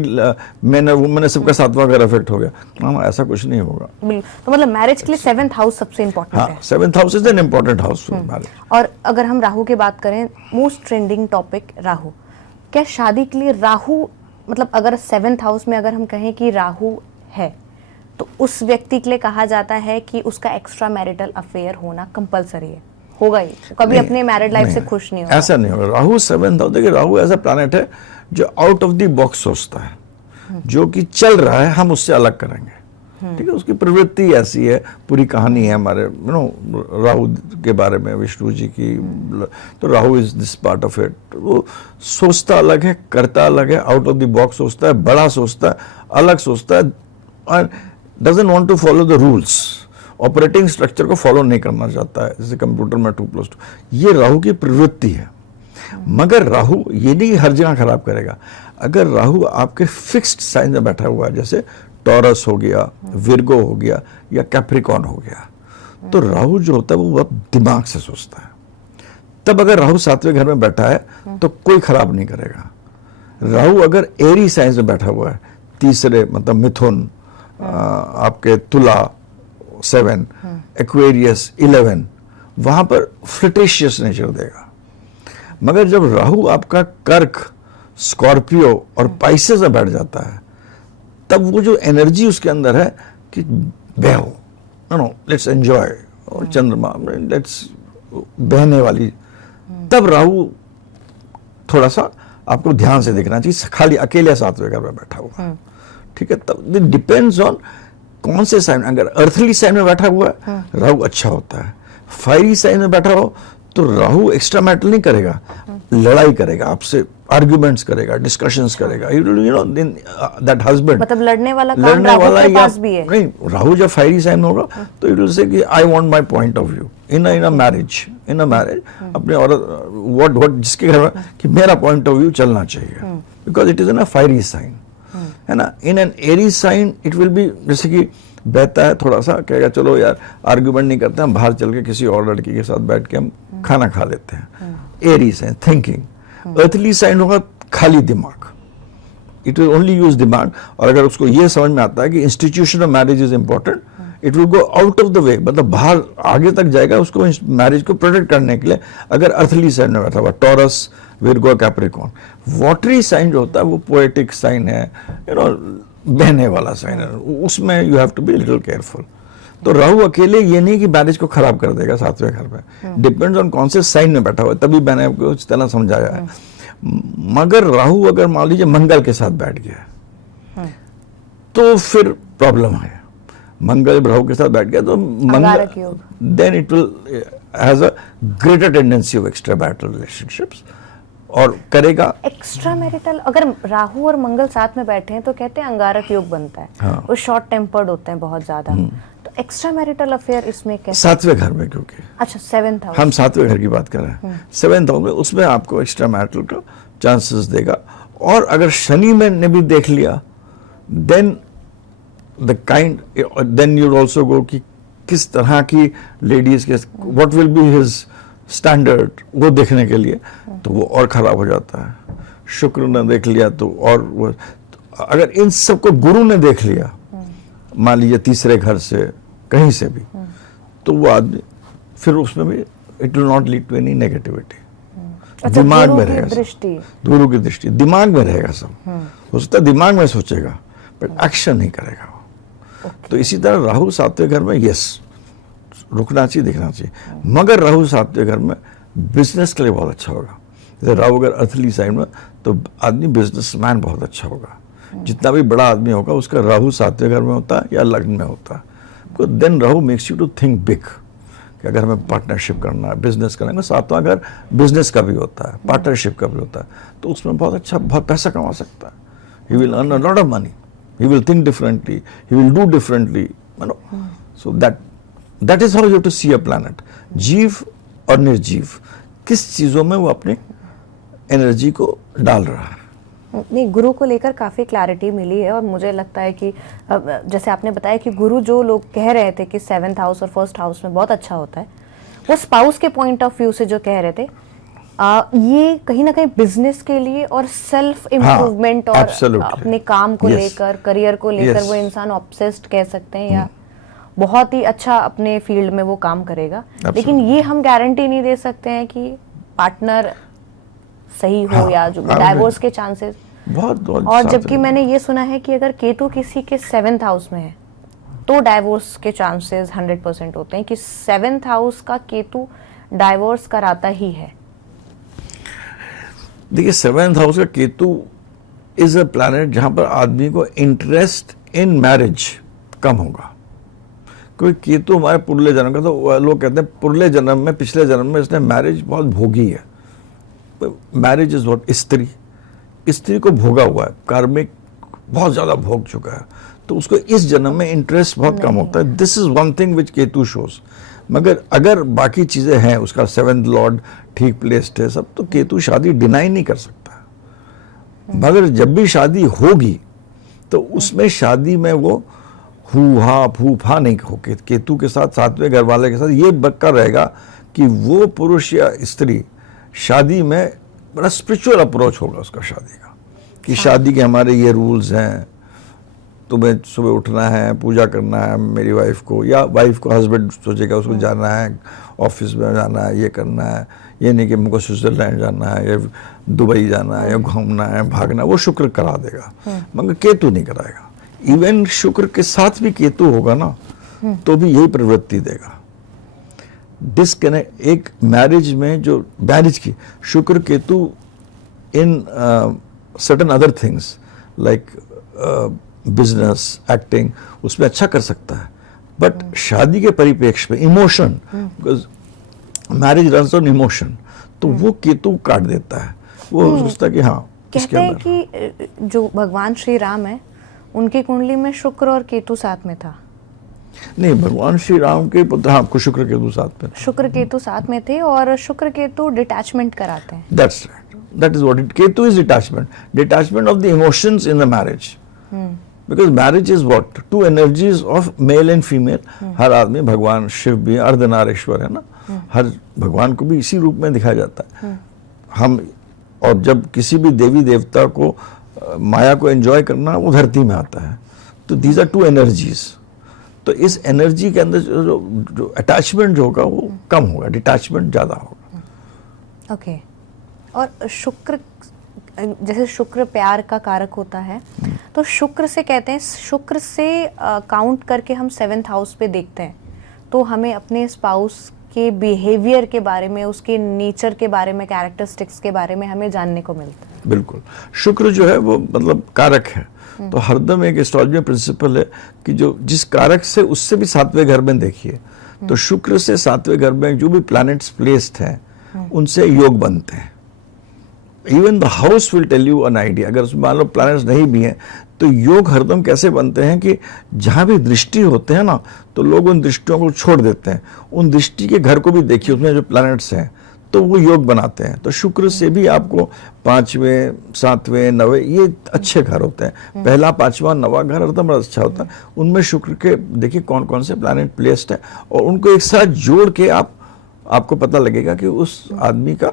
मेन और वुमेन है सबका 7वां घर एफेक्ट हो गया। हाँ, ऐसा कुछ नहीं होगा। तो मतलब मैरिज के लिए 7th हाउस सबसे इंपॉर्टेंट है। 7th house is an important house for marriage. और अगर हम राहु की बात करें, मोस्ट ट्रेंडिंग टॉपिक राहु, क्या शादी के लिए राहु, मतलब अगर 7th हाउस में अगर हम कहें कि राहु है, तो उस व्यक्ति के लिए कहा जाता है कि उसका एक्स्ट्रा मैरिटल अफेयर होना कंपलसरी है, होगा ही, कभी अपने मैरिड लाइफ से खुश नहीं होगा। ऐसा नहीं होगा। राहु 7th हाउस, देखिए राहु ऐसा प्लैनेट है जो आउट ऑफ द बॉक्स सोचता है, जो कि चल रहा है हम उससे अलग करेंगे। ठीक है, उसकी प्रवृत्ति ऐसी है, पूरी कहानी है हमारे राहु के बारे में, विष्णु जी की। तो Rahu is this part of it. वो सोचता अलग है, करता अलग है, आउट ऑफ द बॉक्स सोचता है, बड़ा सोचता है, अलग सोचता है, और doesn't want to follow the rules, operating structure को फॉलो नहीं करना चाहता है, जैसे कंप्यूटर में 2+2। ये राहु की प्रवृत्ति है। मगर राहु ये नहीं हर जगह खराब करेगा। अगर राहु आपके फिक्स्ड साइन में बैठा हुआ है, जैसे टॉरस हो गया, विर्गो हो गया, या कैप्रिकॉन हो गया, तो राहु जो होता है वो बहुत दिमाग से सोचता है। तब अगर राहु 7वें घर में बैठा है तो कोई खराब नहीं करेगा। राहु अगर एरी साइन में बैठा हुआ है, तीसरे मतलब मिथुन, आपके तुला 7, एक्वेरियस 11, वहां पर फ्लिटेशियस नेचर देगा। मगर जब राहु आपका कर्क, स्कॉर्पियो और पाइसेस में बैठ जाता है, तब वो जो एनर्जी उसके अंदर है कि बहो, नो लेट्स एंजॉय, और चंद्रमा लेट्स बहने वाली, तब राहु थोड़ा सा आपको ध्यान से देखना चाहिए। खाली अकेले 7वें घर में बैठा हुआ है, ठीक है, तब डिपेंड्स ऑन कौन से साइन। अगर अर्थली साइन में बैठा हुआ है राहु अच्छा होता है। फायरी साइन में बैठा हो तो राहु एक्स्ट्रा मैटर नहीं करेगा, लड़ाई करेगा आपसे, आर्ग्यूमेंट्स करेगा, डिस्कशंस करेगा। यू नो दैट हस्बैंड, मतलब लड़ने वाला के पास भी है। नहीं, राहु जब फायरी साइन होगा तो इट विल से कि I want my point of view in a marriage, अपने औरत व्हाट जिसके घर में, कि मेरा पॉइंट ऑफ व्यू चलना चाहिए, because it is in a fiery sign, है ना। In an airy sign it will be, जैसे कि बहता है थोड़ा सा, कहेगा चलो यार आर्ग्यूमेंट नहीं करते, हम बाहर चल के किसी और लड़की के साथ बैठ के हम खाना खा लेते हैं। एरी साइन थिंकिंग। अर्थली साइन होगा खाली दिमाग, इट विल ओनली यूज दिमाग। और अगर उसको ये समझ में आता है कि institution of marriage is important, it will go out of the way, मतलब बाहर आगे तक जाएगा उसको मैरिज को प्रोटेक्ट करने के लिए। अगर अर्थली साइन में बैठा हुआ Taurus, Virgo, Capricorn. Watery sign जो होता है वो पोएटिक साइन है, बहने वाला साइन है, उसमें you have to be little careful. तो राहु अकेले ये नहीं कि मैरिज को खराब कर देगा 7वें घर में, डिपेंड्स ऑन कौन से साइन में बैठा हुआ है। तभी मैंने आपको इस तरह समझाया है। मगर राहु अगर मान लीजिए मंगल के साथ बैठ गया, तो फिर प्रॉब्लम है। मंगल राहु के साथ बैठ गया तो अंगारक योग। Then it will has a greater tendency of extra marital relationships, और करेगा। एक्स्ट्रा मैरिटल अगर राहु और मंगल साथ में बैठे हैं तो कहते हैं अंगारक योग बनता है। हाँ। वो शॉर्ट टेम्पर्ड होते हैं बहुत ज्यादा, तो एक्स्ट्रा मैरिटल अफेयर इसमें कैसे? सातवें घर में, क्योंकि अच्छा 7th हाउस। हम सातवें घर की बात कर रहे हैं, 7th हाउस में, उसमें आपको एक्स्ट्रा मैरिटल का चांसेस देगा। और अगर शनि में ने भी देख लिया then the kind, then you also go कि किस तरह की लेडीज के what will be his standard, वो देखने के लिए तो वो और खराब हो जाता है। शुक्र ने देख लिया तो और वो, तो अगर इन सबको गुरु ने देख लिया, मान लीजिए तीसरे घर से कहीं से भी, तो वो आदमी फिर उसमें भी it will not lead to any negativity. अच्छा, दिमाग गुरु में की रहेगा दृष्टि। गुरु की दृष्टि दिमाग में रहेगा सब। हो सकता है दिमाग में सोचेगा बट एक्शन नहीं करेगा वो। तो इसी तरह राहु सातवें घर में, यस, रुकना चाहिए, देखना चाहिए। मगर राहु सातवें घर में बिजनेस के लिए बहुत अच्छा होगा। जैसे राहु अगर अर्थली साइड में, तो आदमी बिजनेसमैन बहुत अच्छा होगा। जितना भी बड़ा आदमी होगा उसका राहु सातवें घर में होता है या लग्न में होता है, then Rahu makes you to think big, कि अगर हमें पार्टनरशिप करना है, बिजनेस करना है। सातवां घर बिजनेस का भी होता है, पार्टनरशिप का भी होता है, तो उसमें बहुत अच्छा, बहुत पैसा कमा सकता है। He will earn a lot of money, he will think differently, he will do differently, you know. So that is how you have to see a planet. जीव और निर्जीव किस चीजों में वो अपनी एनर्जी को डाल रहा है। नहीं, गुरु को लेकर काफ़ी क्लैरिटी मिली है, और मुझे लगता है कि जैसे आपने बताया कि गुरु, जो लोग कह रहे थे कि 7th हाउस और 1st हाउस में बहुत अच्छा होता है, वो स्पाउस के पॉइंट ऑफ व्यू से जो कह रहे थे, ये कहीं ना कहीं बिजनेस के लिए और सेल्फ इम्प्रूवमेंट और अपने काम को लेकर, करियर को लेकर वो इंसान ऑब्सेस्ड कह सकते हैं, या बहुत ही अच्छा अपने फील्ड में वो काम करेगा। लेकिन ये हम गारंटी नहीं दे सकते हैं कि पार्टनर सही हो, या जो डाइवोर्स के चांसेस बहुत और जबकि मैंने ये सुना है कि अगर केतु किसी के 7th हाउस में है तो डाइवोर्स के चांसेस 100% होते हैं, कि 7th हाउस का केतु डाइवोर्स कराता ही है। देखिए 7th हाउस का केतु इज अ प्लैनेट जहां पर आदमी को इंटरेस्ट इन मैरिज कम होगा, क्योंकि केतु हमारे पुरले जन्म का, तो लोग कहते हैं पुरले जन्म में, पिछले जन्म में इसने मैरिज बहुत भोगी है। मैरिज इज व्हाट, स्त्री को भोगा हुआ है, कार्मिक बहुत ज्यादा भोग चुका है, तो उसको इस जन्म में इंटरेस्ट बहुत कम होता है। This is one thing which Ketu shows. मगर अगर बाकी चीजें हैं, उसका 7th लॉर्ड ठीक प्लेस्ड है सब, तो केतु शादी डिनाई नहीं कर सकता। मगर जब भी शादी होगी तो उसमें शादी में वो हु फा नहीं हो, केतु के साथ सातवें घर वाले के साथ ये बक्का रहेगा कि वो पुरुष या स्त्री शादी में बड़ा स्पिरिचुअल अप्रोच होगा उसका शादी का, कि शादी के हमारे ये रूल्स हैं, तुम्हें सुबह उठना है, पूजा करना है मेरी वाइफ को, या वाइफ को हस्बैंड सोचेगा उसको जाना है, ऑफिस में जाना है, ये करना है, ये नहीं कि मुझको स्विट्जरलैंड जाना है या दुबई जाना है या घूमना है, भागना, वो शुक्र करा देगा, मगर केतु नहीं कराएगा। इवन शुक्र के साथ भी केतु होगा ना, तो भी यही प्रवृत्ति देगा। डिस्कनेक्ट एक मैरिज में, जो मैरिज की शुक्र Ketu in certain other things like business, acting, उसमें अच्छा कर सकता है, बट शादी के परिप्रेक्ष्य में emotion, because marriage runs on emotion, तो वो केतु काट देता है। वो सोचता है कि हाँ, कहते हैं कि जो भगवान श्री राम है उनकी कुंडली में शुक्र और केतु साथ में था। नहीं, भगवान श्री राम के पुत्र, हाँ, आपको शुक्र केतु साथ में, शुक्र केतु साथ में थे, और शुक्र केतु डिटैचमेंट कराते हैं। That's right, that is what it, Ketu is detachment of the emotions in the marriage, because marriage is what, two energies of male and female. हर आदमी, भगवान शिव भी अर्धनारीश्वर है ना, हर भगवान को भी इसी रूप में दिखाया जाता है। हम, और जब किसी भी देवी देवता को माया को एंजॉय करना, वो धरती में आता है, तो दीज आर टू एनर्जीज। तो इस एनर्जी के अंदर जो अटैचमेंट जो होगा वो कम होगा, डिटैचमेंट ज्यादा होगा। ओके। और शुक्र, जैसे शुक्र प्यार का कारक होता है, तो शुक्र से कहते हैं, शुक्र से काउंट करके हम 7th हाउस पे देखते हैं, तो हमें अपने स्पाउस के बिहेवियर के बारे में, उसके नेचर के बारे में, कैरेक्टरिस्टिक्स के बारे में हमें जानने को मिलता है। बिल्कुल, शुक्र जो है वो मतलब कारक है, तो हरदम एक एस्ट्रोलॉजी में प्रिंसिपल है कि जो जिस कारक से उससे भी 7वें घर में देखिए, तो शुक्र से 7वें घर में जो भी प्लैनेट्स प्लेस्ड हैं उनसे योग बनते हैं। Even the house will tell you an idea. अगर उसमें मान लो प्लैनेट्स नहीं भी हैं तो योग हरदम कैसे बनते हैं कि जहां भी दृष्टि होते हैं ना, तो लोग उन दृष्टियों को छोड़ देते हैं। उन दृष्टि के घर को भी देखिए, उसमें जो प्लैनेट्स हैं तो वो योग बनाते हैं। तो शुक्र से भी आपको 5वें 7वें 9वें ये अच्छे घर होते हैं। पहला 5वां 9वां घर हरदम अच्छा होता है। उनमें शुक्र के देखिए कौन कौन से प्लैनेट प्लेस्ड है और उनको एक साथ जोड़ के आपको पता लगेगा कि उस आदमी का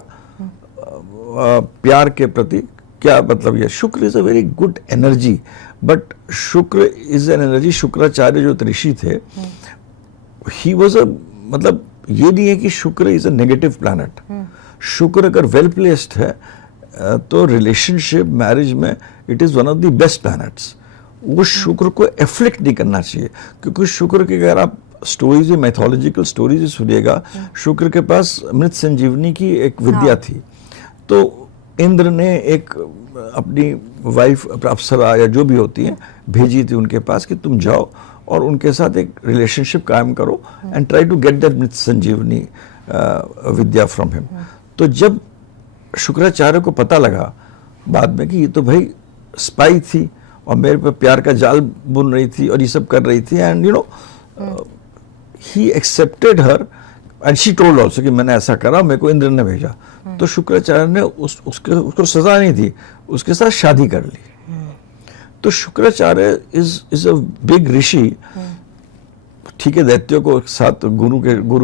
प्यार के प्रति क्या मतलब। ये शुक्र is a very good energy, but शुक्र इज एन एनर्जी। शुक्राचार्य जो ऋषि थे, ही वाज अ मतलब ये नहीं है कि शुक्र इज अ नेगेटिव प्लैनेट। शुक्र अगर वेल प्लेस्ड है तो रिलेशनशिप मैरिज में it is one of the best planets. वो शुक्र को एफ्लिक्ट नहीं करना चाहिए, क्योंकि शुक्र के अगर आप स्टोरीज मैथोलॉजिकल स्टोरीज सुनिएगा, शुक्र के पास मृत संजीवनी की एक विद्या थी। तो इंद्र ने एक अपनी वाइफ अप्सरा या जो भी होती है भेजी थी उनके पास कि तुम जाओ और उनके साथ एक रिलेशनशिप कायम करो and try to get that मृत संजीवनी विद्या फ्रॉम हिम। तो जब शुक्राचार्य को पता लगा बाद में कि ये तो भाई स्पाई थी और मेरे पे प्यार का जाल बुन रही थी और ये सब कर रही थी, and you know he accepted her and she told also कि मैंने ऐसा करा, मेरे को इंद्र ने भेजा। तो शुक्राचार्य ने उसको सजा नहीं दी, उसके साथ शादी कर ली। तो शुक्राचार्य इज अ बिग ऋषि। ठीक है, दैत्यों को साथ गुरु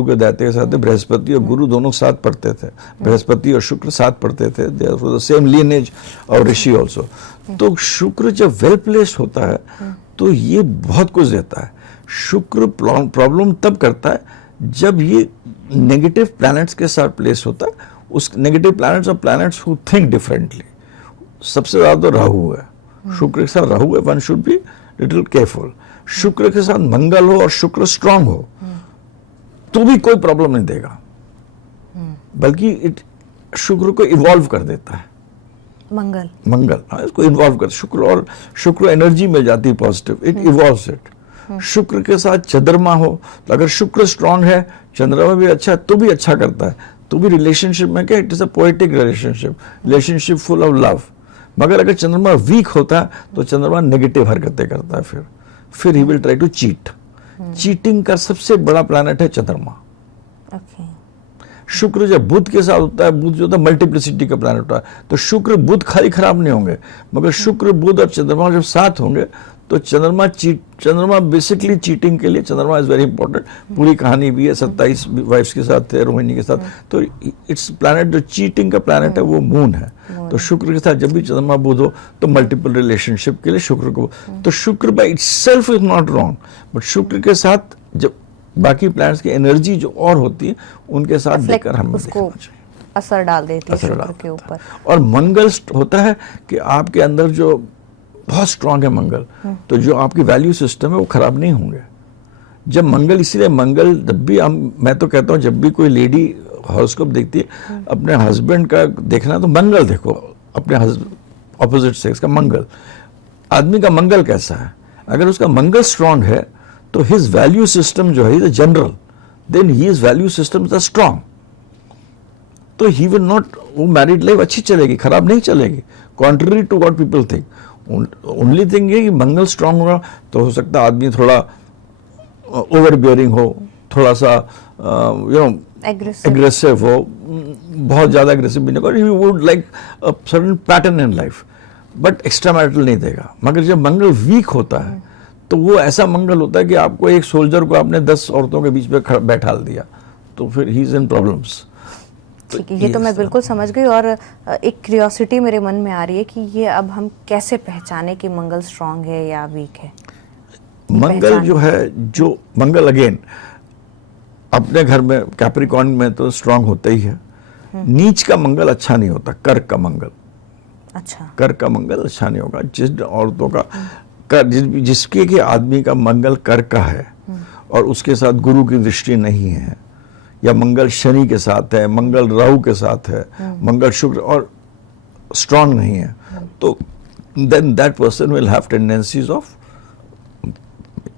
के दैत्य के साथ बृहस्पति और गुरु दोनों साथ पढ़ते थे। बृहस्पति और शुक्र साथ पढ़ते थे, they are the same lineage और ऋषि ऑल्सो। तो शुक्र जब वेल प्लेस्ड होता है तो ये बहुत कुछ देता है। शुक्र प्रॉब्लम तब करता है जब ये नेगेटिव प्लैनेट्स के साथ प्लेस होता है। उस नेगेटिव प्लैनेट्स और प्लैनेट्स हु थिंक डिफरेंटली, सबसे ज्यादा तो राहु है। शुक्र के साथ राहु है, one should be little careful. शुक्र के साथ मंगल हो और शुक्र स्ट्रांग हो तो भी कोई प्रॉब्लम नहीं देगा, बल्कि शुक्र को इवॉल्व कर देता है। मंगल हाँ, इसको इन्वॉल्व कर, शुक्र एनर्जी मिल जाती है पॉजिटिव, इट इवॉल्व्स इट। शुक्र के साथ चंद्रमा हो तो अगर शुक्र स्ट्रांग है, चंद्रमा भी अच्छा है तो भी अच्छा करता है। तो भी रिलेशनशिप में क्या, it is a poetic relationship full of love. मगर अगर चंद्रमा वीक होता है तो चंद्रमा नेगेटिव हरकतें करता है, फिर he will try to cheat. Cheating का सबसे बड़ा प्लैनेट है चंद्रमा। शुक्र जब बुध के साथ होता है, बुध जो होता है मल्टीप्लिसिटी का प्लैनेट होता है, तो शुक्र बुध खाली खराब नहीं होंगे, मगर शुक्र बुध और चंद्रमा जब साथ होंगे तो चंद्रमा बेसिकली चीटिंग के लिए, चंद्रमा इज वेरी इंपॉर्टेंट। पूरी कहानी भी है, 27 वाइफ्स के साथ थे, रोहिणी के साथ। तो इट्स प्लैनेट जो चीटिंग का प्लैनेट है वो मून है। तो शुक्र के साथ जब भी चंद्रमा बुध हो तो मल्टीपल रिलेशनशिप के लिए शुक्र को, तो शुक्र by itself is not wrong, but शुक्र के साथ जब बाकी प्लैनेट्स की एनर्जी जो और होती है उनके साथ देखकर हमें देखना चाहिए, असर डाल देती है शुक्र के ऊपर। और मंगल होता है कि आपके अंदर जो बहुत स्ट्रांग है मंगल, तो जो आपकी वैल्यू सिस्टम है वो खराब नहीं होंगे जब मंगल। इसीलिए मंगल जब भी मैं तो कहता हूँ जब भी कोई लेडी हॉरोस्कोप देखती है, अपने हस्बैंड का देखना तो मंगल देखो, अपने ऑपोजिट सेक्स का मंगल। आदमी का मंगल कैसा है, अगर उसका मंगल स्ट्रांग है तो हिज वैल्यू सिस्टम जो है general, then his value system is strong. तो ही विल नॉट, वो मैरिड लाइफ अच्छी चलेगी, खराब नहीं चलेगी, contrary to what people think. Only thing ये कि मंगल स्ट्रांग होगा तो हो सकता है आदमी थोड़ा ओवर बियरिंग हो, थोड़ा सा यू नो एग्रेसिव हो, बहुत ज्यादा एग्रेसिव भी नहीं हो, he would like a certain pattern in life, but extra marital नहीं देगा। मगर जब मंगल वीक होता है तो वो ऐसा मंगल होता है कि आपको एक सोल्जर को आपने 10 औरतों के बीच में बैठा दिया तो फिर ही इज इन प्रॉब्लम्स। ठीक है, ये तो मैं बिल्कुल समझ गई। और एक क्यूरियोसिटी मेरे मन में आ रही है कि ये अब हम कैसे पहचाने कि मंगल स्ट्रांग है या वीक है। मंगल जो है, जो मंगल अगेन अपने घर में कैप्रिकॉर्न में तो स्ट्रांग होता ही है। नीच का मंगल अच्छा नहीं होता, कर्क का मंगल, अच्छा कर्क का मंगल अच्छा नहीं होगा। जिस औरतों का जिसके के आदमी का मंगल कर्क का है और उसके साथ गुरु की दृष्टि नहीं है, या मंगल शनि के साथ है, मंगल राहु के साथ है, मंगल शुक्र और स्ट्रांग नहीं है, तो then that person will have tendencies of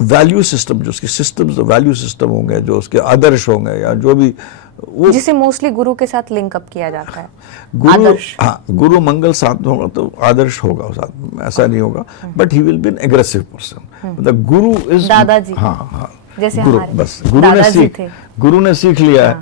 value system, जो उसके सिस्टम्स वैल्यू सिस्टम होंगे, जो उसके आदर्श होंगे, या जो भी वो जिसे मोस्टली गुरु के साथ लिंक अप किया जाता है। गुरु, आदर्श। हाँ, गुरु मंगल साथ में होगा तो आदर्श होगा साथ में, ऐसा नहीं होगा, but he will B N aggressive person. मतलब गुरु इज दादाजी, हाँ जैसे गुरु, हमारे बस गुरु ने सीख लिया है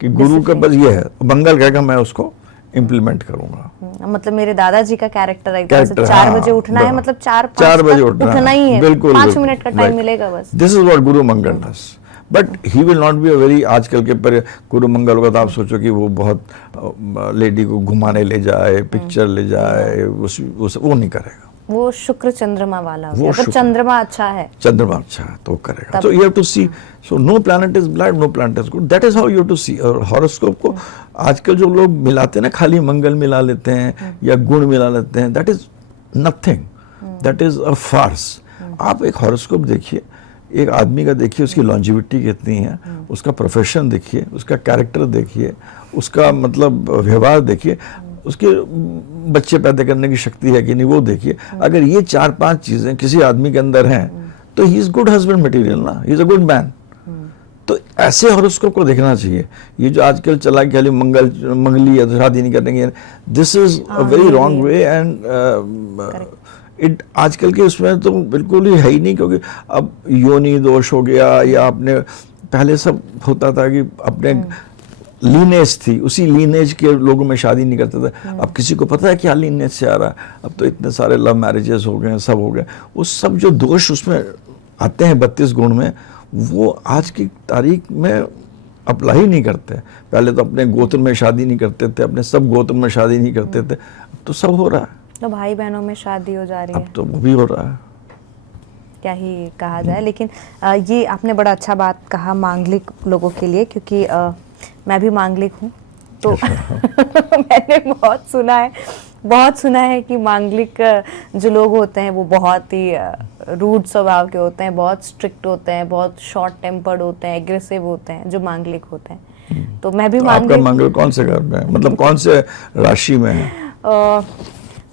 कि गुरु का बस ये है, मंगल कहेगा मैं उसको इम्प्लीमेंट करूंगा। मतलब मेरे दादाजी का कैरेक्टर है, कैरेक्टर, 4 बजे उठना है, मतलब 4 बजे उठना ही है, बिल्कुल 5 मिनट का टाइम मिलेगा बस। This is what Guru Mangal does, but he will not be a very, आजकल के पर गुरु मंगल होगा तो आप सोचो कि वो बहुत लेडी को घुमाने ले जाए, पिक्चर ले जाए, वो नहीं करेगा। वो शुक्र चंद्रमा वाला हो गया, अगर चंद्रमा अच्छा है, चंद्रमा अच्छा है तो करेगा। So you have to see, so no planet is bad, no planet is good, that is how you have to see। और हॉरोस्कोप को आजकल जो लोग मिलाते हैं ना, खाली मंगल मिला लेते हैं या गुण मिला लेते हैं, that is nothing, that is a farce। आप एक हॉरोस्कोप देखिए, एक आदमी का देखिए, उसकी लॉन्जिविटी कितनी है, उसका प्रोफेशन देखिए, उसका कैरेक्टर देखिए, उसका मतलब व्यवहार देखिए, उसके बच्चे पैदा करने की शक्ति है कि नहीं वो देखिए। अगर ये 4-5 चीजें किसी आदमी के अंदर हैं तो he is good husband material ना, he is a good man. तो ऐसे हॉरोस्कोप को देखना चाहिए। ये जो आजकल चला कि खाली मंगली है तो शादी नहीं करेंगे, this is a very wrong way, and it आजकल के उसमें तो बिल्कुल ही है ही नहीं, क्योंकि अब योनि दोष हो गया, या अपने पहले सब होता था कि अपने लीनेज थी, उसी लीनेज के लोगों में शादी नहीं करते थे। अब किसी को पता है क्या लीनेज से आ रहा है, अब तो इतने सारे लव मैरिजेस हो गए, सब हो गए। वो सब जो दोष उसमें आते हैं 32 गुण में, वो आज की तारीख में अप्लाई ही नहीं करते। पहले तो अपने गोत्र में शादी नहीं करते थे, अपने सब गोत्र में शादी नहीं करते थे, अब तो सब हो रहा है। तो भाई बहनों में शादी हो जा रही है, अब तो वो भी हो रहा है, क्या ही कहा जाए। लेकिन ये आपने बड़ा अच्छा बात कहा मांगलिक लोगों के लिए, क्योंकि मैं भी मांगलिक हूँ, तो मैंने बहुत सुना है कि मांगलिक जो लोग होते हैं वो बहुत ही रूड स्वभाव के होते हैं, बहुत स्ट्रिक्ट होते हैं, बहुत शॉर्ट टेम्पर्ड होते हैं, एग्रेसिव होते हैं जो मांगलिक होते हैं। तो मैं भी मांगलिक। आपका मंगल कौन से घर में है, मतलब कौन से राशि में है?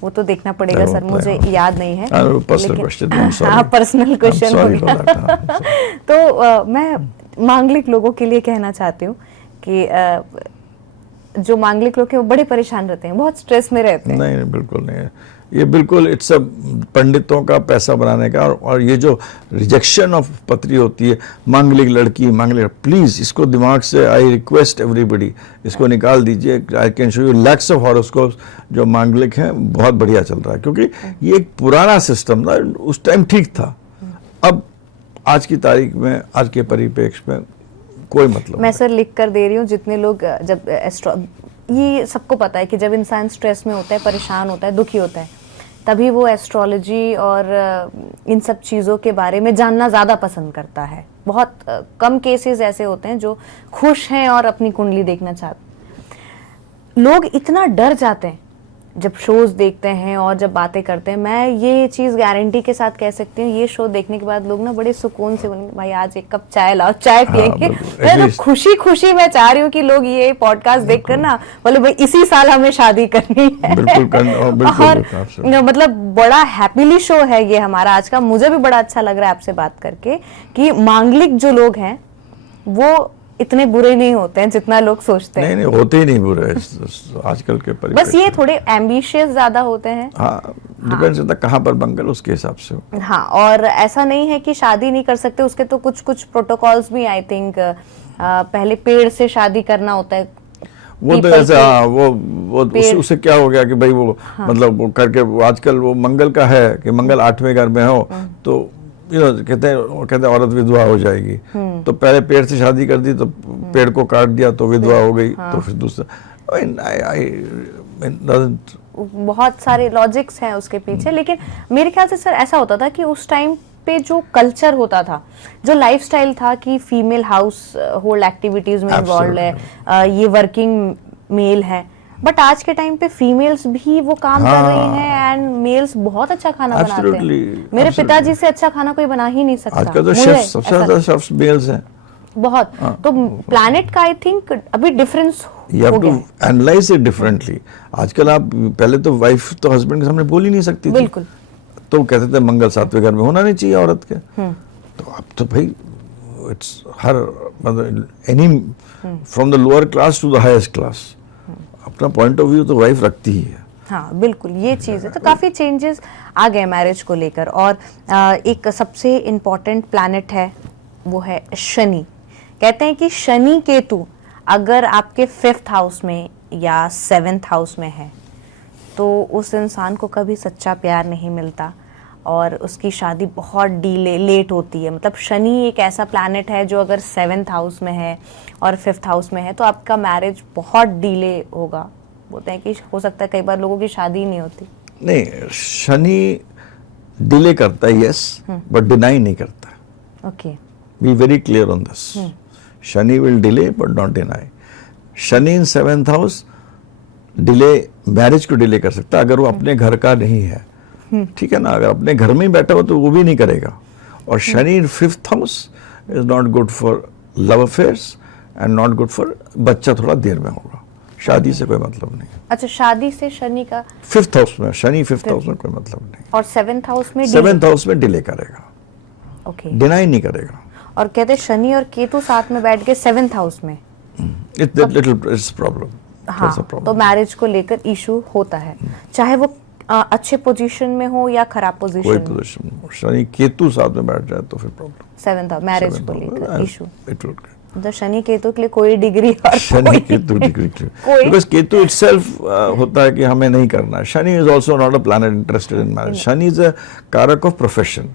वो तो देखना पड़ेगा सर, मुझे याद नहीं है। पर्सनल क्वेश्चन, हाँ पर्सनल क्वेश्चन हो गया। तो मैं मांगलिक लोगों के लिए कहना चाहती हूँ कि जो मांगलिक लोग हैं वो बड़े परेशान रहते हैं, बहुत स्ट्रेस में रहते हैं। नहीं, बिल्कुल नहीं है ये, बिल्कुल इट्स पंडितों का पैसा बनाने का। और ये जो रिजेक्शन ऑफ पत्री होती है, मांगलिक लड़की, मांगलिक, प्लीज इसको दिमाग से, आई रिक्वेस्ट एवरीबडी, इसको निकाल दीजिए। I can show you lakhs of horoscopes जो मांगलिक हैं, बहुत बढ़िया चल रहा है, क्योंकि ये एक पुराना सिस्टम था, उस टाइम ठीक था। अब आज की तारीख में, आज के परिप्रेक्ष्य में कोई मतलब। मैं सर लिख कर दे रही हूँ, जितने लोग जब ये सबको पता है कि जब इंसान स्ट्रेस में होता है, परेशान होता है, दुखी होता है, तभी वो एस्ट्रोलॉजी और इन सब चीज़ों के बारे में जानना ज़्यादा पसंद करता है। बहुत कम केसेस ऐसे होते हैं जो खुश हैं और अपनी कुंडली देखना चाहते। लोग इतना डर जाते हैं जब शोज देखते हैं और जब बातें करते हैं। मैं ये चीज़ गारंटी के साथ कह सकती हूँ, ये शो देखने के बाद लोग ना बड़े सुकून से बोलेंगे भाई आज एक कप चाय लाओ, चाय पियेंगे। मैं तो खुशी मैं चाह रही हूँ कि लोग ये पॉडकास्ट देखकर ना बोले भाई इसी साल हमें शादी करनी है। और मतलब बड़ा हैप्पीली शो है ये हमारा आज का। मुझे भी बड़ा अच्छा लग रहा है आपसे बात करके कि मांगलिक जो लोग हैं वो इतने बुरे नहीं होते हैं जितना लोग सोचते हैं। नहीं, होते ही नहीं बुरे आजकल के परिवेश। बस ये थोड़े एम्बिशियस ज्यादा होते हैं। हाँ, डिपेंड्स होता है कहाँ पर मंगल, उसके हिसाब से। हाँ, और ऐसा नहीं है कि शादी नहीं कर सकते, उसके तो कुछ प्रोटोकॉल्स भी आई थिंक। पहले पेड़ से शादी करना होता है, वो तो ऐसा, वो उससे क्या हो गया कि भाई वो मतलब वो करके, आजकल वो मंगल का है कि मंगल 8वें घर में हो तो कहते हैं औरत विधवा हो जाएगी। तो पहले पेड़ से शादी कर दी, तो पेड़ को काट दिया तो विधवा हो गई। तो फिर दूसरा बहुत सारे लॉजिक्स हैं उसके पीछे। लेकिन मेरे ख्याल से सर ऐसा होता था कि उस टाइम पे जो कल्चर होता था, जो लाइफस्टाइल था कि फीमेल हाउस होल्ड एक्टिविटीज में इन्वॉल्व है, ये वर्किंग मेल है, बट आज के टाइम पे फीमेल्स भी वो काम कर रही हैं एंड मेल्स बहुत अच्छा खाना बनाते हैं। मेरे पिताजी से अच्छा खाना कोई बना ही नहीं सकता। आजकल तो शेफ, सबसे ज्यादा शेफ्स मेल्स हैं। बहुत। तो प्लैनेट का आई थिंक अभी difference you have to analyse it differently. आजकल आप पहले तो वाइफ तो हस्बैंड के सामने बोल ही नहीं सकती थी, बिल्कुल। तो कहते थे मंगल सातवें घर में होना नहीं चाहिए औरत के। तो अब तो भाई इट्स हर मतलब any from the lower class to the highest class अपना पॉइंट ऑफ व्यू तो वाइफ रखती ही है। हाँ बिल्कुल, ये चीज़ है। तो काफ़ी चेंजेस आ गए मैरिज को लेकर। और एक सबसे इम्पॉर्टेंट प्लैनेट है वो है शनि। कहते हैं कि शनि केतु अगर आपके 5th हाउस में या 7th हाउस में है तो उस इंसान को कभी सच्चा प्यार नहीं मिलता और उसकी शादी बहुत लेट होती है। मतलब शनि एक ऐसा प्लैनेट है जो अगर 7th हाउस में है और 5th हाउस में है तो आपका मैरिज बहुत डिले होगा। बोलते हैं कि हो सकता है कई बार लोगों की शादी ही नहीं होती। नहीं, शनि डिले करता है यस, बट डिनाई नहीं करता। Okay, be very clear on this. Shani will delay but not deny. Shani in 7th house delay marriage को डिले कर सकता है अगर वो अपने घर का नहीं है, ठीक है ना। अगर अपने घर में ही बैठा हो तो वो भी नहीं करेगा। और शनि इन 5th house is not good for love affairs and not good for बच्चा थोड़ा देर में होगा, शादी से कोई मतलब नहीं। अच्छा, शादी से शनि का 5th हाउस में, शनि 5th हाउस में कोई मतलब नहीं। और 7th हाउस में 7th हाउस में डिले करेगा, ओके, डिनाई नहीं करेगा। और कहते हैं शनि और केतु साथ में बैठ के 7th हाउस में इट्स प्रॉब्लम। हाँ, तो मैरिज को लेकर इशू होता है, चाहे वो अच्छे पोजीशन में हो या खराब कोई पोजीशन में। पोजीशन में शनि केतु साथ में बैठ जाए तो फिर प्रॉब्लम। 7th हाउस मैरिज को लेकर इशू। इट विल मतलब शनि केतु के लिए कोई डिग्री और Shani Ketu degree because Ketu itself होता है कि हमें नहीं करना है। Shani is also not a planet interested in marriage. Shani is a कारक ऑफ प्रोफेशन।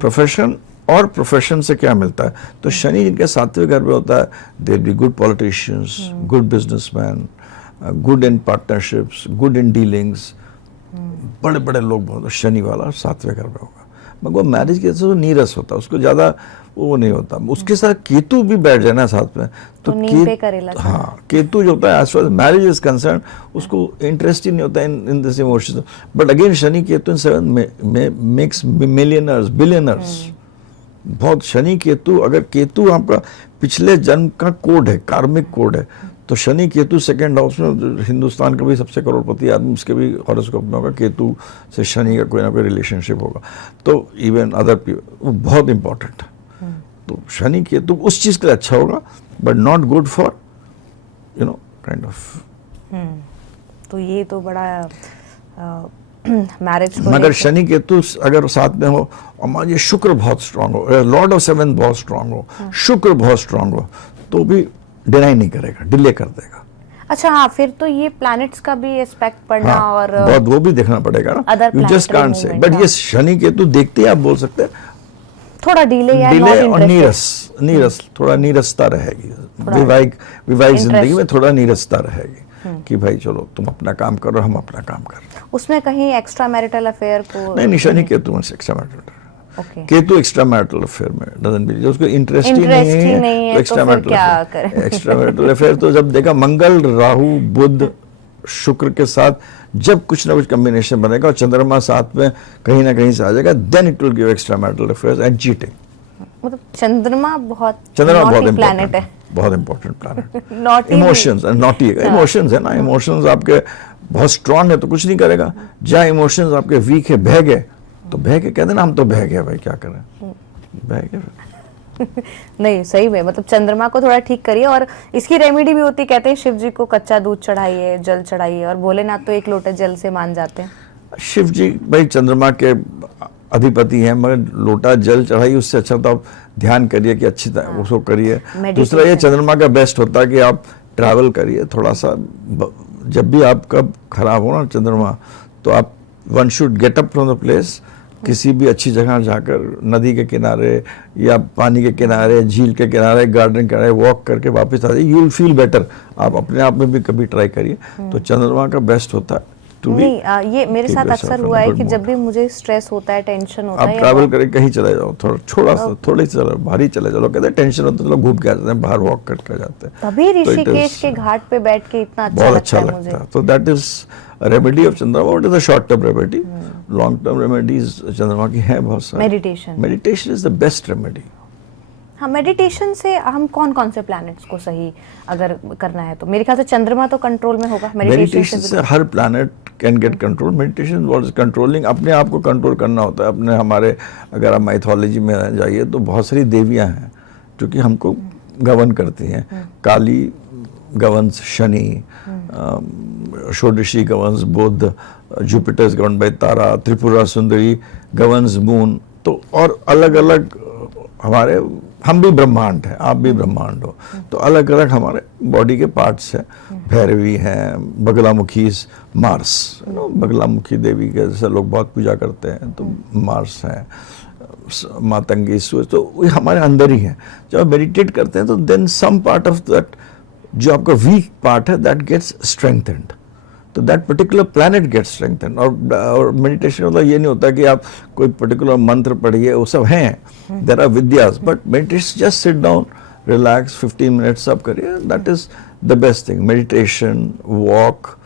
प्रोफेशन और प्रोफेशन से क्या मिलता है, तो शनि जिनके 7वें घर में होता है they will be good politicians, good businessman, good in partnerships, good in dealings. बड़े बड़े लोग बहुत। शनि वाला 7वें घर में होगा, मगर वो मैरिज के तो नीरस होता है, उसको ज्यादा वो नहीं होता। उसके साथ केतु भी बैठ जाए ना साथ में तो नींद पे करेला। हाँ, केतु जो होता है as far as marriage is concern उसको इंटरेस्ट ही नहीं होता in this emotions. But again Shani Ketu in 7 makes millionaires, billionaires. बहुत शनि केतु, अगर केतु आपका पिछले जन्म का कोड है, कार्मिक कोड है, तो शनि केतु 2nd हाउस में हिंदुस्तान का भी सबसे करोड़पति आदमी उसके भी हॉरोस्कोप में होगा, केतु से शनि का कोई ना कोई रिलेशनशिप होगा। तो इवन अदर पीपल वो बहुत इंपॉर्टेंट है। तो शनि केतु उस चीज के लिए अच्छा होगा but not good for you know kind of. तो ये तो बड़ा मैरिज को मगर शनि केतु अगर साथ में हो और मान लीजिए शुक्र बहुत स्ट्रांग हो, लॉर्ड ऑफ 7 बहुत स्ट्रांग हो, शुक्र बहुत स्ट्रांग हो, तो भी डिनाई नहीं करेगा, डिले कर देगा। अच्छा हाँ, फिर तो ये प्लैनेट्स का भी एस्पेक्ट पढ़ना हाँ, और बहुत वो भी देखना पड़ेगा ना। You just can't say, but ये शनि केतु देखते ही आप बोल सकते हैं थोड़ा डिले या डिले नॉट और नीरस थोड़ा नीरसता रहेगी। वैवाहिक जिंदगी में थोड़ा नीरसता रहेगी कि भाई चलो तुम अपना काम करो, हम अपना काम कर रहे हैं। उसमें कहीं एक्स्ट्रा मैरिटल अफेयर को नहीं, शनि केतु में extra marital, okay, Ketu extra marital affair में डजंट बिलीव, उसको इंटरेस्ट ही नहीं है तो extra marital. Extra marital affair तो जब देखा मंगल, राहु, बुध, शुक्र के साथ जब कुछ ना कुछ कॉम्बिनेशन बनेगा और चंद्रमा साथ में कहीं ना कहीं से आ जाएगा, then it will give extra marital affairs and cheating. मतलब चंद्रमा बहुत प्लैनेट है, बहुत important planet. Naughty emotions and naughty emotions है ना, इमोशंस आपके बहुत स्ट्रांग है तो कुछ नहीं करेगा। जहाँ इमोशंस आपके वीक है, बह गए तो बह के कहते ना हम तो बह गए भाई क्या करें, बह गए। नहीं सही में, मतलब चंद्रमा को थोड़ा ठीक करिए। और इसकी रेमेडी भी होती है, कहते हैं शिव जी को कच्चा दूध चढ़ाइए, जल चढ़ाइए, और भोलेनाथ तो 1 लोटा जल से मान जाते हैं। शिव जी भाई चंद्रमा के अधिपति हैं, मगर लोटा जल चढ़ाइए, उससे अच्छा तो आप ध्यान करिए कि अच्छी तरह उसको करिए। दूसरा ये चंद्रमा का बेस्ट होता है कि आप ट्रैवल करिए थोड़ा सा। जब भी आपका खराब हो ना चंद्रमा, तो आप one should get up from the place, किसी भी अच्छी जगह जाकर नदी के किनारे या पानी के किनारे, झील के किनारे, गार्डन के किनारे वॉक करके वापस आ जाइए, यू विल फील बेटर। आप अपने आप में भी कभी ट्राई करिए। तो चंद्रमा का बेस्ट होता है टू बी। ये मेरे साथ अक्सर हुआ है कि जब भी मुझे स्ट्रेस होता है, टेंशन होता है, आप ट्रैवल करके कहीं चले जाओ, थोड़ी चलो, भारी चले जाओ, कहते हैं टेंशन होता है चलो घूम के आ जाते हैं, बाहर वॉक करके आ जाते हैं। तभी ऋषिकेश के घाट पे बैठ के इतना बहुत अच्छा लगता है। तो दैट इज रेमेडी ऑफ चंद्रमा। What is the short term remedy? Long term remedies चंद्रमा की हैं बहुत सारी। Meditation is the best remedy. हाँ, मेडिटेशन से हम कौन कौन से प्लैनेट्स को सही अगर करना है तो मेरे ख्याल से चंद्रमा तो कंट्रोल में होगा मेडिटेशन से हर planet can get control. Meditation what is controlling, अपने आप को कंट्रोल करना होता है अपने। हमारे अगर आप माइथोलॉजी में जाइए तो बहुत सारी देवियां हैं जो कि हमको गवर्न करती हैं। Kali governs Shani, Shodashi governs Budh, Jupiter is govern by Tara, Tripura Sundari governs moon. तो और अलग अलग हमारे, हम भी ब्रह्मांड हैं, आप भी ब्रह्मांड हो, तो अलग अलग हमारे बॉडी के पार्ट्स हैं। भैरवी हैं, बगलामुखी मार्स, बगलामुखी देवी के जैसे लोग बहुत पूजा करते हैं, तो मार्स हैं, मातंगी सूर्य, तो वो हमारे अंदर ही है। जब मेडिटेट करते हैं तो then some part of that जो आपका वीक पार्ट है दैट गेट्स स्ट्रेंथेंड, तो that particular planet gets strengthened. और मेडिटेशन मतलब ये नहीं होता कि आप कोई पर्टिकुलर मंत्र पढ़िए, वो सब हैं, देयर आर विद्यास, but meditation just sit down, relax, 15 minutes सब करिए, that is the best thing. Meditation, walk,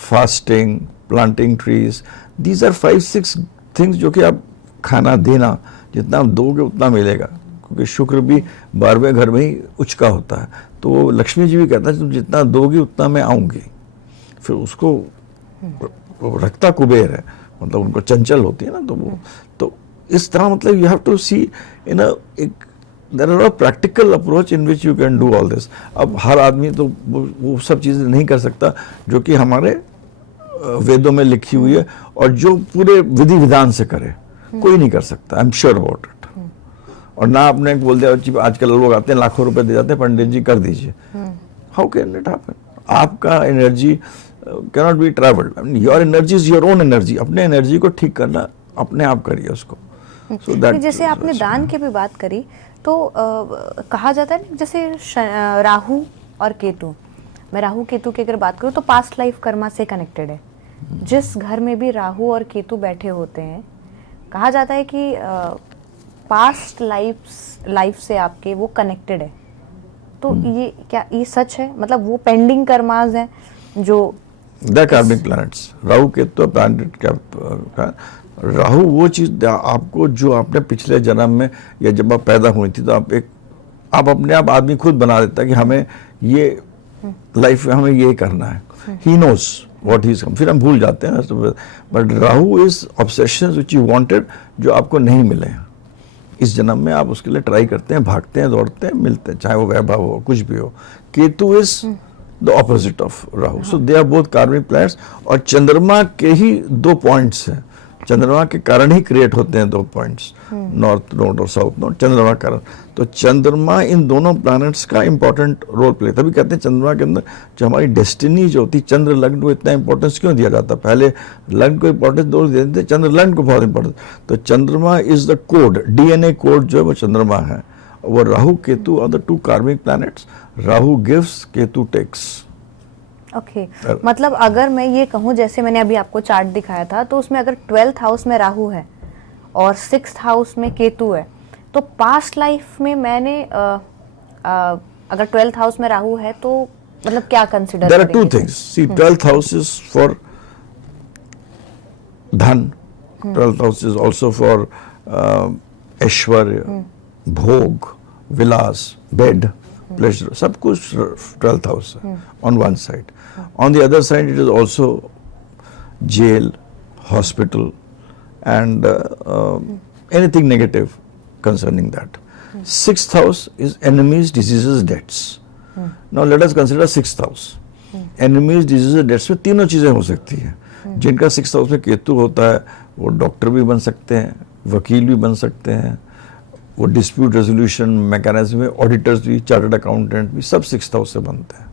fasting, planting trees, these are 5-6 things जो कि आप खाना देना, जितना आप दोगे उतना मिलेगा, क्योंकि शुक्र भी 12वें घर में ही उचका होता है। तो लक्ष्मी जी भी कहता है तुम जितना दोगी उतना मैं आऊँगी। फिर उसको रखता कुबेर है, मतलब उनको चंचल होती है ना, तो वो तो इस तरह मतलब you have to see in एक there are practical approach in which you can do all this. अब हर आदमी तो वो सब चीज़ें नहीं कर सकता जो कि हमारे वेदों में लिखी हुई है और जो पूरे विधि विधान से करे, कोई नहीं कर सकता, I am sure about it. और ना आपने बोल दिया, आजकल लोग आते हैं लाखों रुपए दे जाते हैं, पंडित जी कर दीजिए, हाउ कैन इट हैपन? आपका energy cannot be traveled. I mean, your energy is your own energy. अपने एनर्जी को ठीक करना अपने आप करिए उसको। So that जैसे आपने दान की भी बात करी तो कहा जाता है जैसे राहु और केतु, मैं राहु केतु की अगर बात करूँ तो पास्ट लाइफ कर्मा से कनेक्टेड है। जिस घर में भी राहु और केतु बैठे होते हैं, कहा जाता है कि पास्ट लाइफ से आपके वो कनेक्टेड है। तो ये क्या ये सच है? मतलब वो पेंडिंग कर्मास हैं जो द कार्मिक प्लैनेट्स, राहु केतु प्लैनेट का राहु वो चीज आपको जो आपने पिछले जन्म में या जब आप पैदा हुई थी तो आप अपने आप आदमी खुद बना देता है कि हमें ये लाइफ में हमें ये करना है। He knows what he is, फिर हम भूल जाते हैं। But Rahu is obsessions which you wanted जो आपको नहीं मिले इस जन्म में, आप उसके लिए ट्राई करते हैं, भागते हैं, दौड़ते हैं, मिलते हैं, चाहे वो वैभव हो कुछ भी हो। Ketu is the opposite of Rahu, so they are both karmic planets. और चंद्रमा के ही 2 पॉइंट्स हैं, चंद्रमा के कारण ही क्रिएट होते हैं 2 पॉइंट्स, नॉर्थ नोड और साउथ नोड, चंद्रमा कारण। तो चंद्रमा इन दोनों प्लैनेट्स का इंपॉर्टेंट रोल प्ले, तभी कहते हैं चंद्रमा के अंदर जो हमारी डेस्टिनी जो होती, चंद्र लग्न को इतना इंपॉर्टेंस क्यों दिया जाता? पहले लग्न को इंपॉर्टेंस दो देते थे, चंद्र लग्न को बहुत इंपॉर्टेंस। तो चंद्रमा is the code, DNA code जो है वो चंद्रमा है। वो Rahu Ketu are the 2 karmic planets, Rahu gives, Ketu takes. Okay मतलब अगर मैं ये कहूँ, जैसे मैंने अभी आपको चार्ट दिखाया था, तो उसमें अगर 12th हाउस में राहु है और 6th हाउस में केतु है, तो पास्ट लाइफ में मैंने अगर 12th हाउस में राहु है तो मतलब क्या consider there are 2 things. See 12th house is for dhan, 12th house is also for aishwarya, bhog, vilas, bed, pleasure, सब कुछ 12th हाउस है on one side. On the other side it is also jail, hospital and anything negative concerning that. 6th house is enemies, diseases, debts. Now let us consider 6th house. Enemies, diseases, debts में तीनों चीजें हो सकती हैं। जिनका 6th हाउस में केतु होता है वो डॉक्टर भी बन सकते हैं, वकील भी बन सकते हैं, वो डिस्प्यूट रेजोल्यूशन मैकेनिज्म में ऑडिटर्स भी, चार्टर्ड अकाउंटेंट भी, सब 6th हाउस से बनते हैं।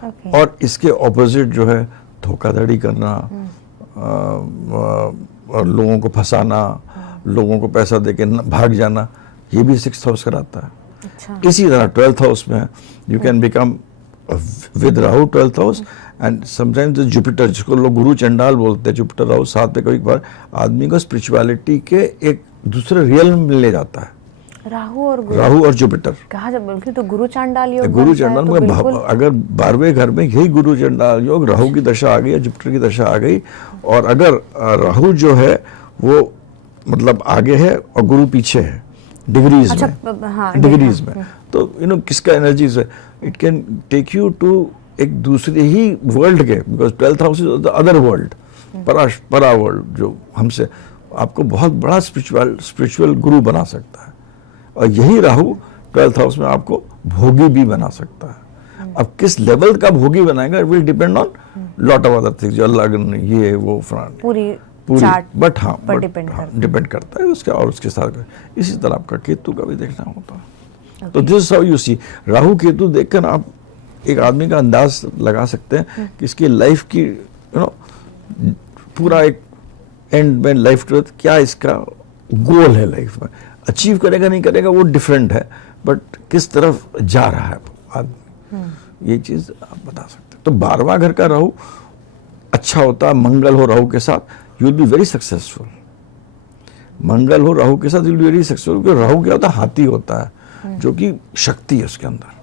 Okay. और इसके ऑपोजिट जो है धोखाधड़ी करना, और लोगों को फंसाना, लोगों को पैसा देके भाग जाना, ये भी 6th हाउस कराता है। अच्छा। इसी तरह 12th हाउस में you can become with Rahu 12th house and sometimes Jupiter, जिसको लोग गुरु चंडाल बोलते हैं, जुपिटर राहु साथ में कभी बार आदमी को स्पिरिचुअलिटी के एक दूसरे रियल में ले जाता है। राहु और जुपिटर कहा जब बल्कि तो गुरु चांडाल योग, गुरु चंडाल में अगर 12वें घर में यही गुरु चंडाल योग, राहु की दशा आ गई या जुपिटर की दशा आ गई, और अगर राहु जो है वो मतलब आगे है और गुरु पीछे है, डिग्रीज अच्छा, में, हाँ, डिग्रीज में। तो किसका एनर्जी से it can take you to एक दूसरे ही वर्ल्ड के, because 12th house is the other world, परा वर्ल्ड, जो हमसे आपको बहुत बड़ा स्पिरिचुअल गुरु बना सकता है। और यही राहु 12th हाउस में आपको भोगी भी बना सकता है। अब किस लेवल का भोगी बनाएगा, it will depend on lot of other things, जो अल्लाह ये वो फलाने पूरी चार्ट, बट हाँ पर डिपेंड करता है उसके, और उसके साथ इसी तरह आपका केतु का भी देखना होता है। तो this how you see, Rahu Ketu देखकर आप एक आदमी का अंदाज लगा सकते हैं कि इसकी लाइफ की पूरा एक एंड में लाइफ ट्रूथ क्या इसका गोल है लाइफ में, अचीव करेगा नहीं करेगा वो डिफरेंट है, बट किस तरफ जा रहा है आदमी, ये चीज आप बता सकते हैं। तो 12वां घर का राहु अच्छा होता है, मंगल हो राहु के साथ, you will be very successful. Mangal हो राहु के साथ you will be very successful, क्योंकि राहु क्या होता है, हाथी होता है, जो कि शक्ति है उसके अंदर,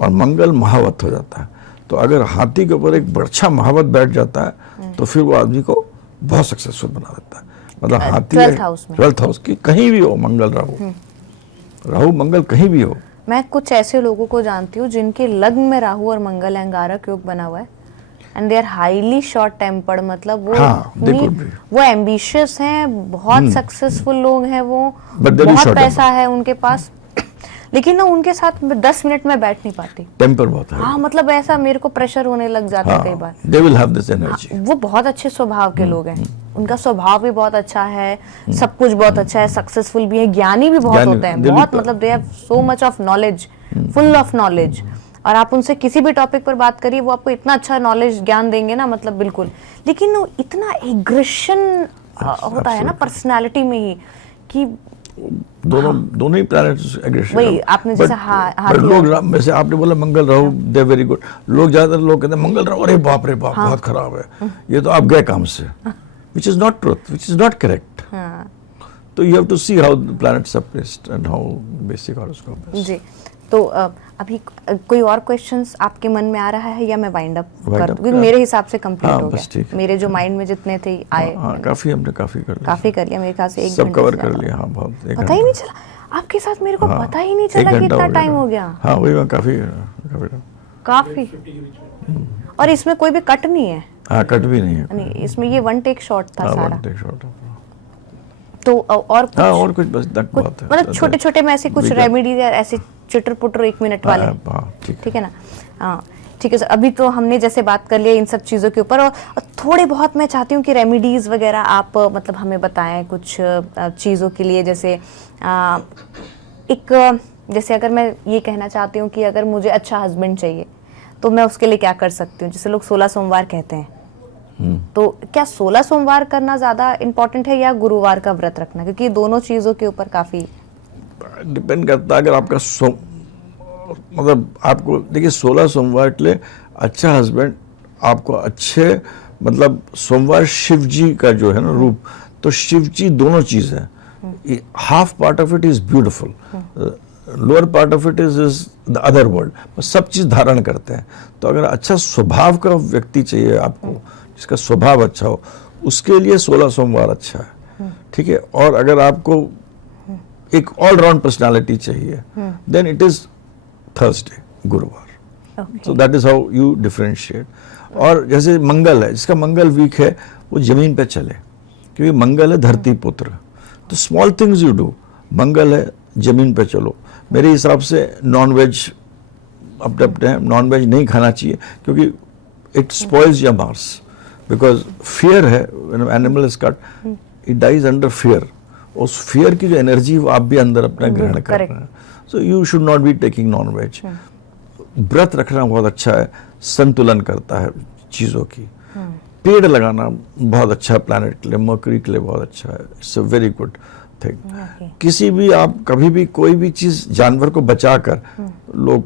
और मंगल महावत हो जाता है। तो अगर हाथी के ऊपर एक अच्छा महावत बैठ जाता है तो फिर वो आदमी को बहुत सक्सेसफुल बना देता है। मतलब हाथी 12th हाउस की कहीं भी हो मंगल राहु मंगल कहीं भी हो। मैं कुछ ऐसे लोगों को जानती हूँ जिनके लग्न में राहु और मंगल अंगारक योग बना हुआ है, and they are highly short tempered, मतलब वो वो एम्बिशियस हैं, बहुत सक्सेसफुल लोग हैं, वो बहुत पैसा है उनके पास, लेकिन ना उनके साथ 10 मिनट में बैठ नहीं पाती, टेम्पर बहुत है। हाँ, मतलब ऐसा मेरे को प्रेशर होने लग जाता है कई बार। They will have this energy. वो बहुत अच्छे स्वभाव के लोग हैं, उनका स्वभाव भी बहुत अच्छा है, सब कुछ बहुत अच्छा है, सक्सेसफुल भी है, ज्ञानी भी बहुत होते हैं, बहुत, मतलब they have so much of knowledge, full of knowledge, और आप उनसे किसी भी टॉपिक पर बात करिए वो आपको इतना अच्छा नॉलेज ज्ञान देंगे ना, मतलब बिल्कुल। लेकिन वो इतना एग्रेशन होता है ना पर्सनालिटी में ही, कि दोनों ही प्लैनेट्स एग्रेशन। वही आपने जैसे लोग वैसे आपने बोला मंगल राहु दे वेरी गुड, लोग ज्यादातर लोग कहते हैं मंगल राहु अरे बाप रे बाप बहुत खराब है, ये तो आप गए काम से, which is not truth, which is not correct. तो you have to see how the planets are placed and how basic horoscope is. जी, तो अभी कोई और क्वेश्चंस आपके मन में आ रहा है या मैं वाइंड अप कर दूं, क्योंकि मेरे हिसाब से कंप्लीट हो गया, मेरे जो माइंड में जितने थे आए, काफी हमने काफी कर लिया मेरे ख्याल से, एक सब कवर कर लिया। हाँ, बहुत पता ही नहीं चला आपके साथ, मेरे को पता ही नहीं चला कि इतना टाइम हो गया। हाँ, वही काफी और इसमें कोई भी कट नहीं है। हाँ, कट भी नहीं है, इसमें ये वन टेक शॉट था सारा। तो और कुछ बस बात है, मतलब छोटे छोटे में ऐसे कुछ रेमेडीज या ऐसे चिटर पुटर 1 मिनट वाले, ठीक है ना? हाँ, ठीक है सर। अभी तो हमने जैसे बात कर लिया इन सब चीज़ों के ऊपर, और थोड़े बहुत मैं चाहती हूँ कि रेमेडीज़ वगैरह आप मतलब हमें बताएं कुछ चीज़ों के लिए, जैसे जैसे अगर मैं ये कहना चाहती हूँ कि अगर मुझे अच्छा हस्बैंड चाहिए तो मैं उसके लिए क्या कर सकती हूँ? जैसे लोग 16 सोमवार कहते हैं, तो क्या 16 सोमवार करना ज़्यादा इम्पोर्टेंट है या गुरुवार का व्रत रखना? क्योंकि ये दोनों चीज़ों के ऊपर काफ़ी डिपेंड करता है। अगर आपका मतलब आपको देखिए 16 सोमवार के लिए अच्छा हस्बैंड आपको अच्छे, मतलब सोमवार शिव जी का जो है ना रूप, तो शिव जी दोनों चीज है, half part of it is beautiful, lower part of it is the other world, सब चीज धारण करते हैं। तो अगर अच्छा स्वभाव का व्यक्ति चाहिए आपको, जिसका स्वभाव अच्छा हो, उसके लिए 16 सोमवार अच्छा है, ठीक है। और अगर आपको एक ऑलराउंड पर्सनालिटी चाहिए, देन इट इज थर्सडे, गुरुवार। सो that is how you differentiate. और जैसे मंगल है, जिसका मंगल वीक है वो जमीन पे चले, क्योंकि मंगल है धरती पुत्र, तो small things you do, Mangal है जमीन पे चलो। मेरे हिसाब से नॉन वेज अपने नॉन वेज नहीं खाना चाहिए, क्योंकि it spoils your Mars, because fear है, animal is cut, it dies under fear. उस फियर की जो एनर्जी वो आप भी अंदर अपना ग्रहण कर रहे हैं। So you should not be taking non veg. व्रत रखना बहुत अच्छा है, संतुलन करता है चीजों की। पेड़ लगाना बहुत अच्छा है, प्लैनेट के लिए, मर्करी के लिए बहुत अच्छा है, it's a very good thing. किसी भी आप कभी भी कोई भी चीज जानवर को बचाकर, लोग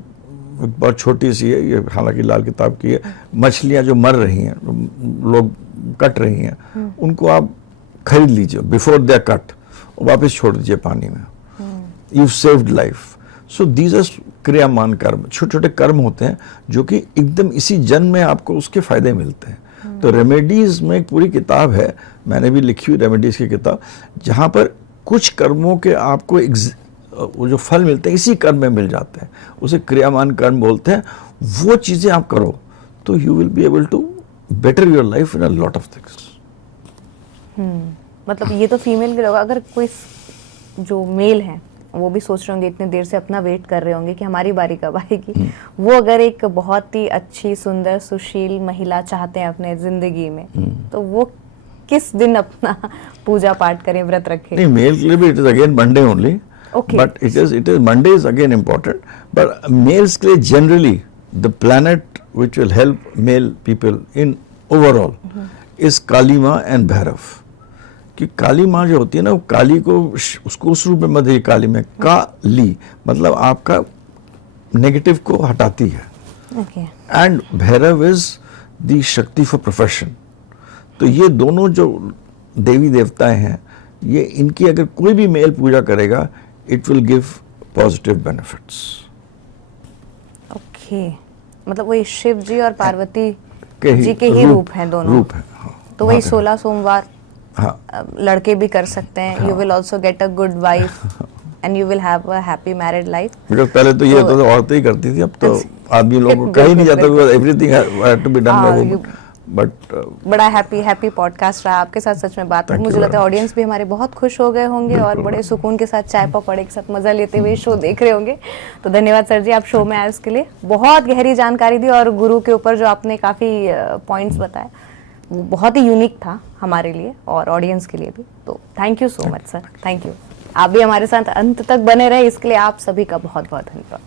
बहुत छोटी सी है ये, हालांकि लाल किताब की है, मछलियां जो मर रही हैं, लोग कट रही हैं, उनको आप खरीद लीजिए बिफोर दे कट, वापस छोड़ दीजिए पानी में, you saved life. So these are kriyaman karma, छोटे छोटे कर्म होते हैं जो कि एकदम इसी जन्म में आपको उसके फायदे मिलते हैं। तो रेमेडीज में एक पूरी किताब है, मैंने भी लिखी हुई रेमेडीज की किताब, जहां पर कुछ कर्मों के आपको वो जो फल मिलते हैं इसी कर्म में मिल जाते हैं, उसे क्रियामान कर्म बोलते हैं। वो चीज़ें आप करो तो you will be able to better your life in a lot of things. मतलब ये तो फीमेल के लोग, अगर कोई जो मेल है वो भी सोच रहे होंगे, इतने देर से अपना वेट कर रहे होंगे कि हमारी बारी कब आएगी, वो अगर एक बहुत ही अच्छी सुंदर सुशील महिला चाहते हैं अपने जिंदगी में, तो वो किस दिन अपना पूजा पाठ करें, व्रत रखें? नहीं, मेल के लिए भी it is again Monday only, Okay. But it is Monday is again important, but males के लिए generally the planet which will help male people in overall is Kali Maa and Bhairav. कि काली माँ जो होती है ना, वो काली को उसको उस रूप में मत देखिए, काली में काली मतलब आपका नेगेटिव को हटाती है, Okay. And Bhairav is the शक्ति फॉर प्रोफेशन। तो ये दोनों जो देवी देवताएं हैं, ये इनकी अगर कोई भी मेल पूजा करेगा, it will give positive benefits. Okay, मतलब वही शिव जी और पार्वती के जी के ही रूप हैं दोनों। रूप है, हाँ। तो वही हाँ, 16 सोमवार हाँ, लड़के भी कर सकते हैं। You will also get a good wife and you will have a happy married life. Because पहले तो ये होता था औरतें ही करती थी, अब तो आदमी लोगों को कहीं नहीं जाता, because everything had to be done by woman. But बड़ा हैप्पी पॉडकास्ट रहा आपके साथ, सच में बात Thank मुझे you लगता है very ऑडियंस भी हमारे बहुत खुश हो गए होंगे और बड़े सुकून के साथ चाय पकौड़े के साथ मजा लेते हुए शो देख रहे होंगे। तो धन्यवाद सर जी, आप शो में आए उसके लिए। बहुत गहरी जानकारी दी और गुरु के ऊपर जो आपने काफी पॉइंट्स बताए वो बहुत ही यूनिक था हमारे लिए और ऑडियंस के लिए भी। तो thank you so much sir, thank you. आप भी हमारे साथ अंत तक बने रहे, इसके लिए आप सभी का बहुत बहुत धन्यवाद।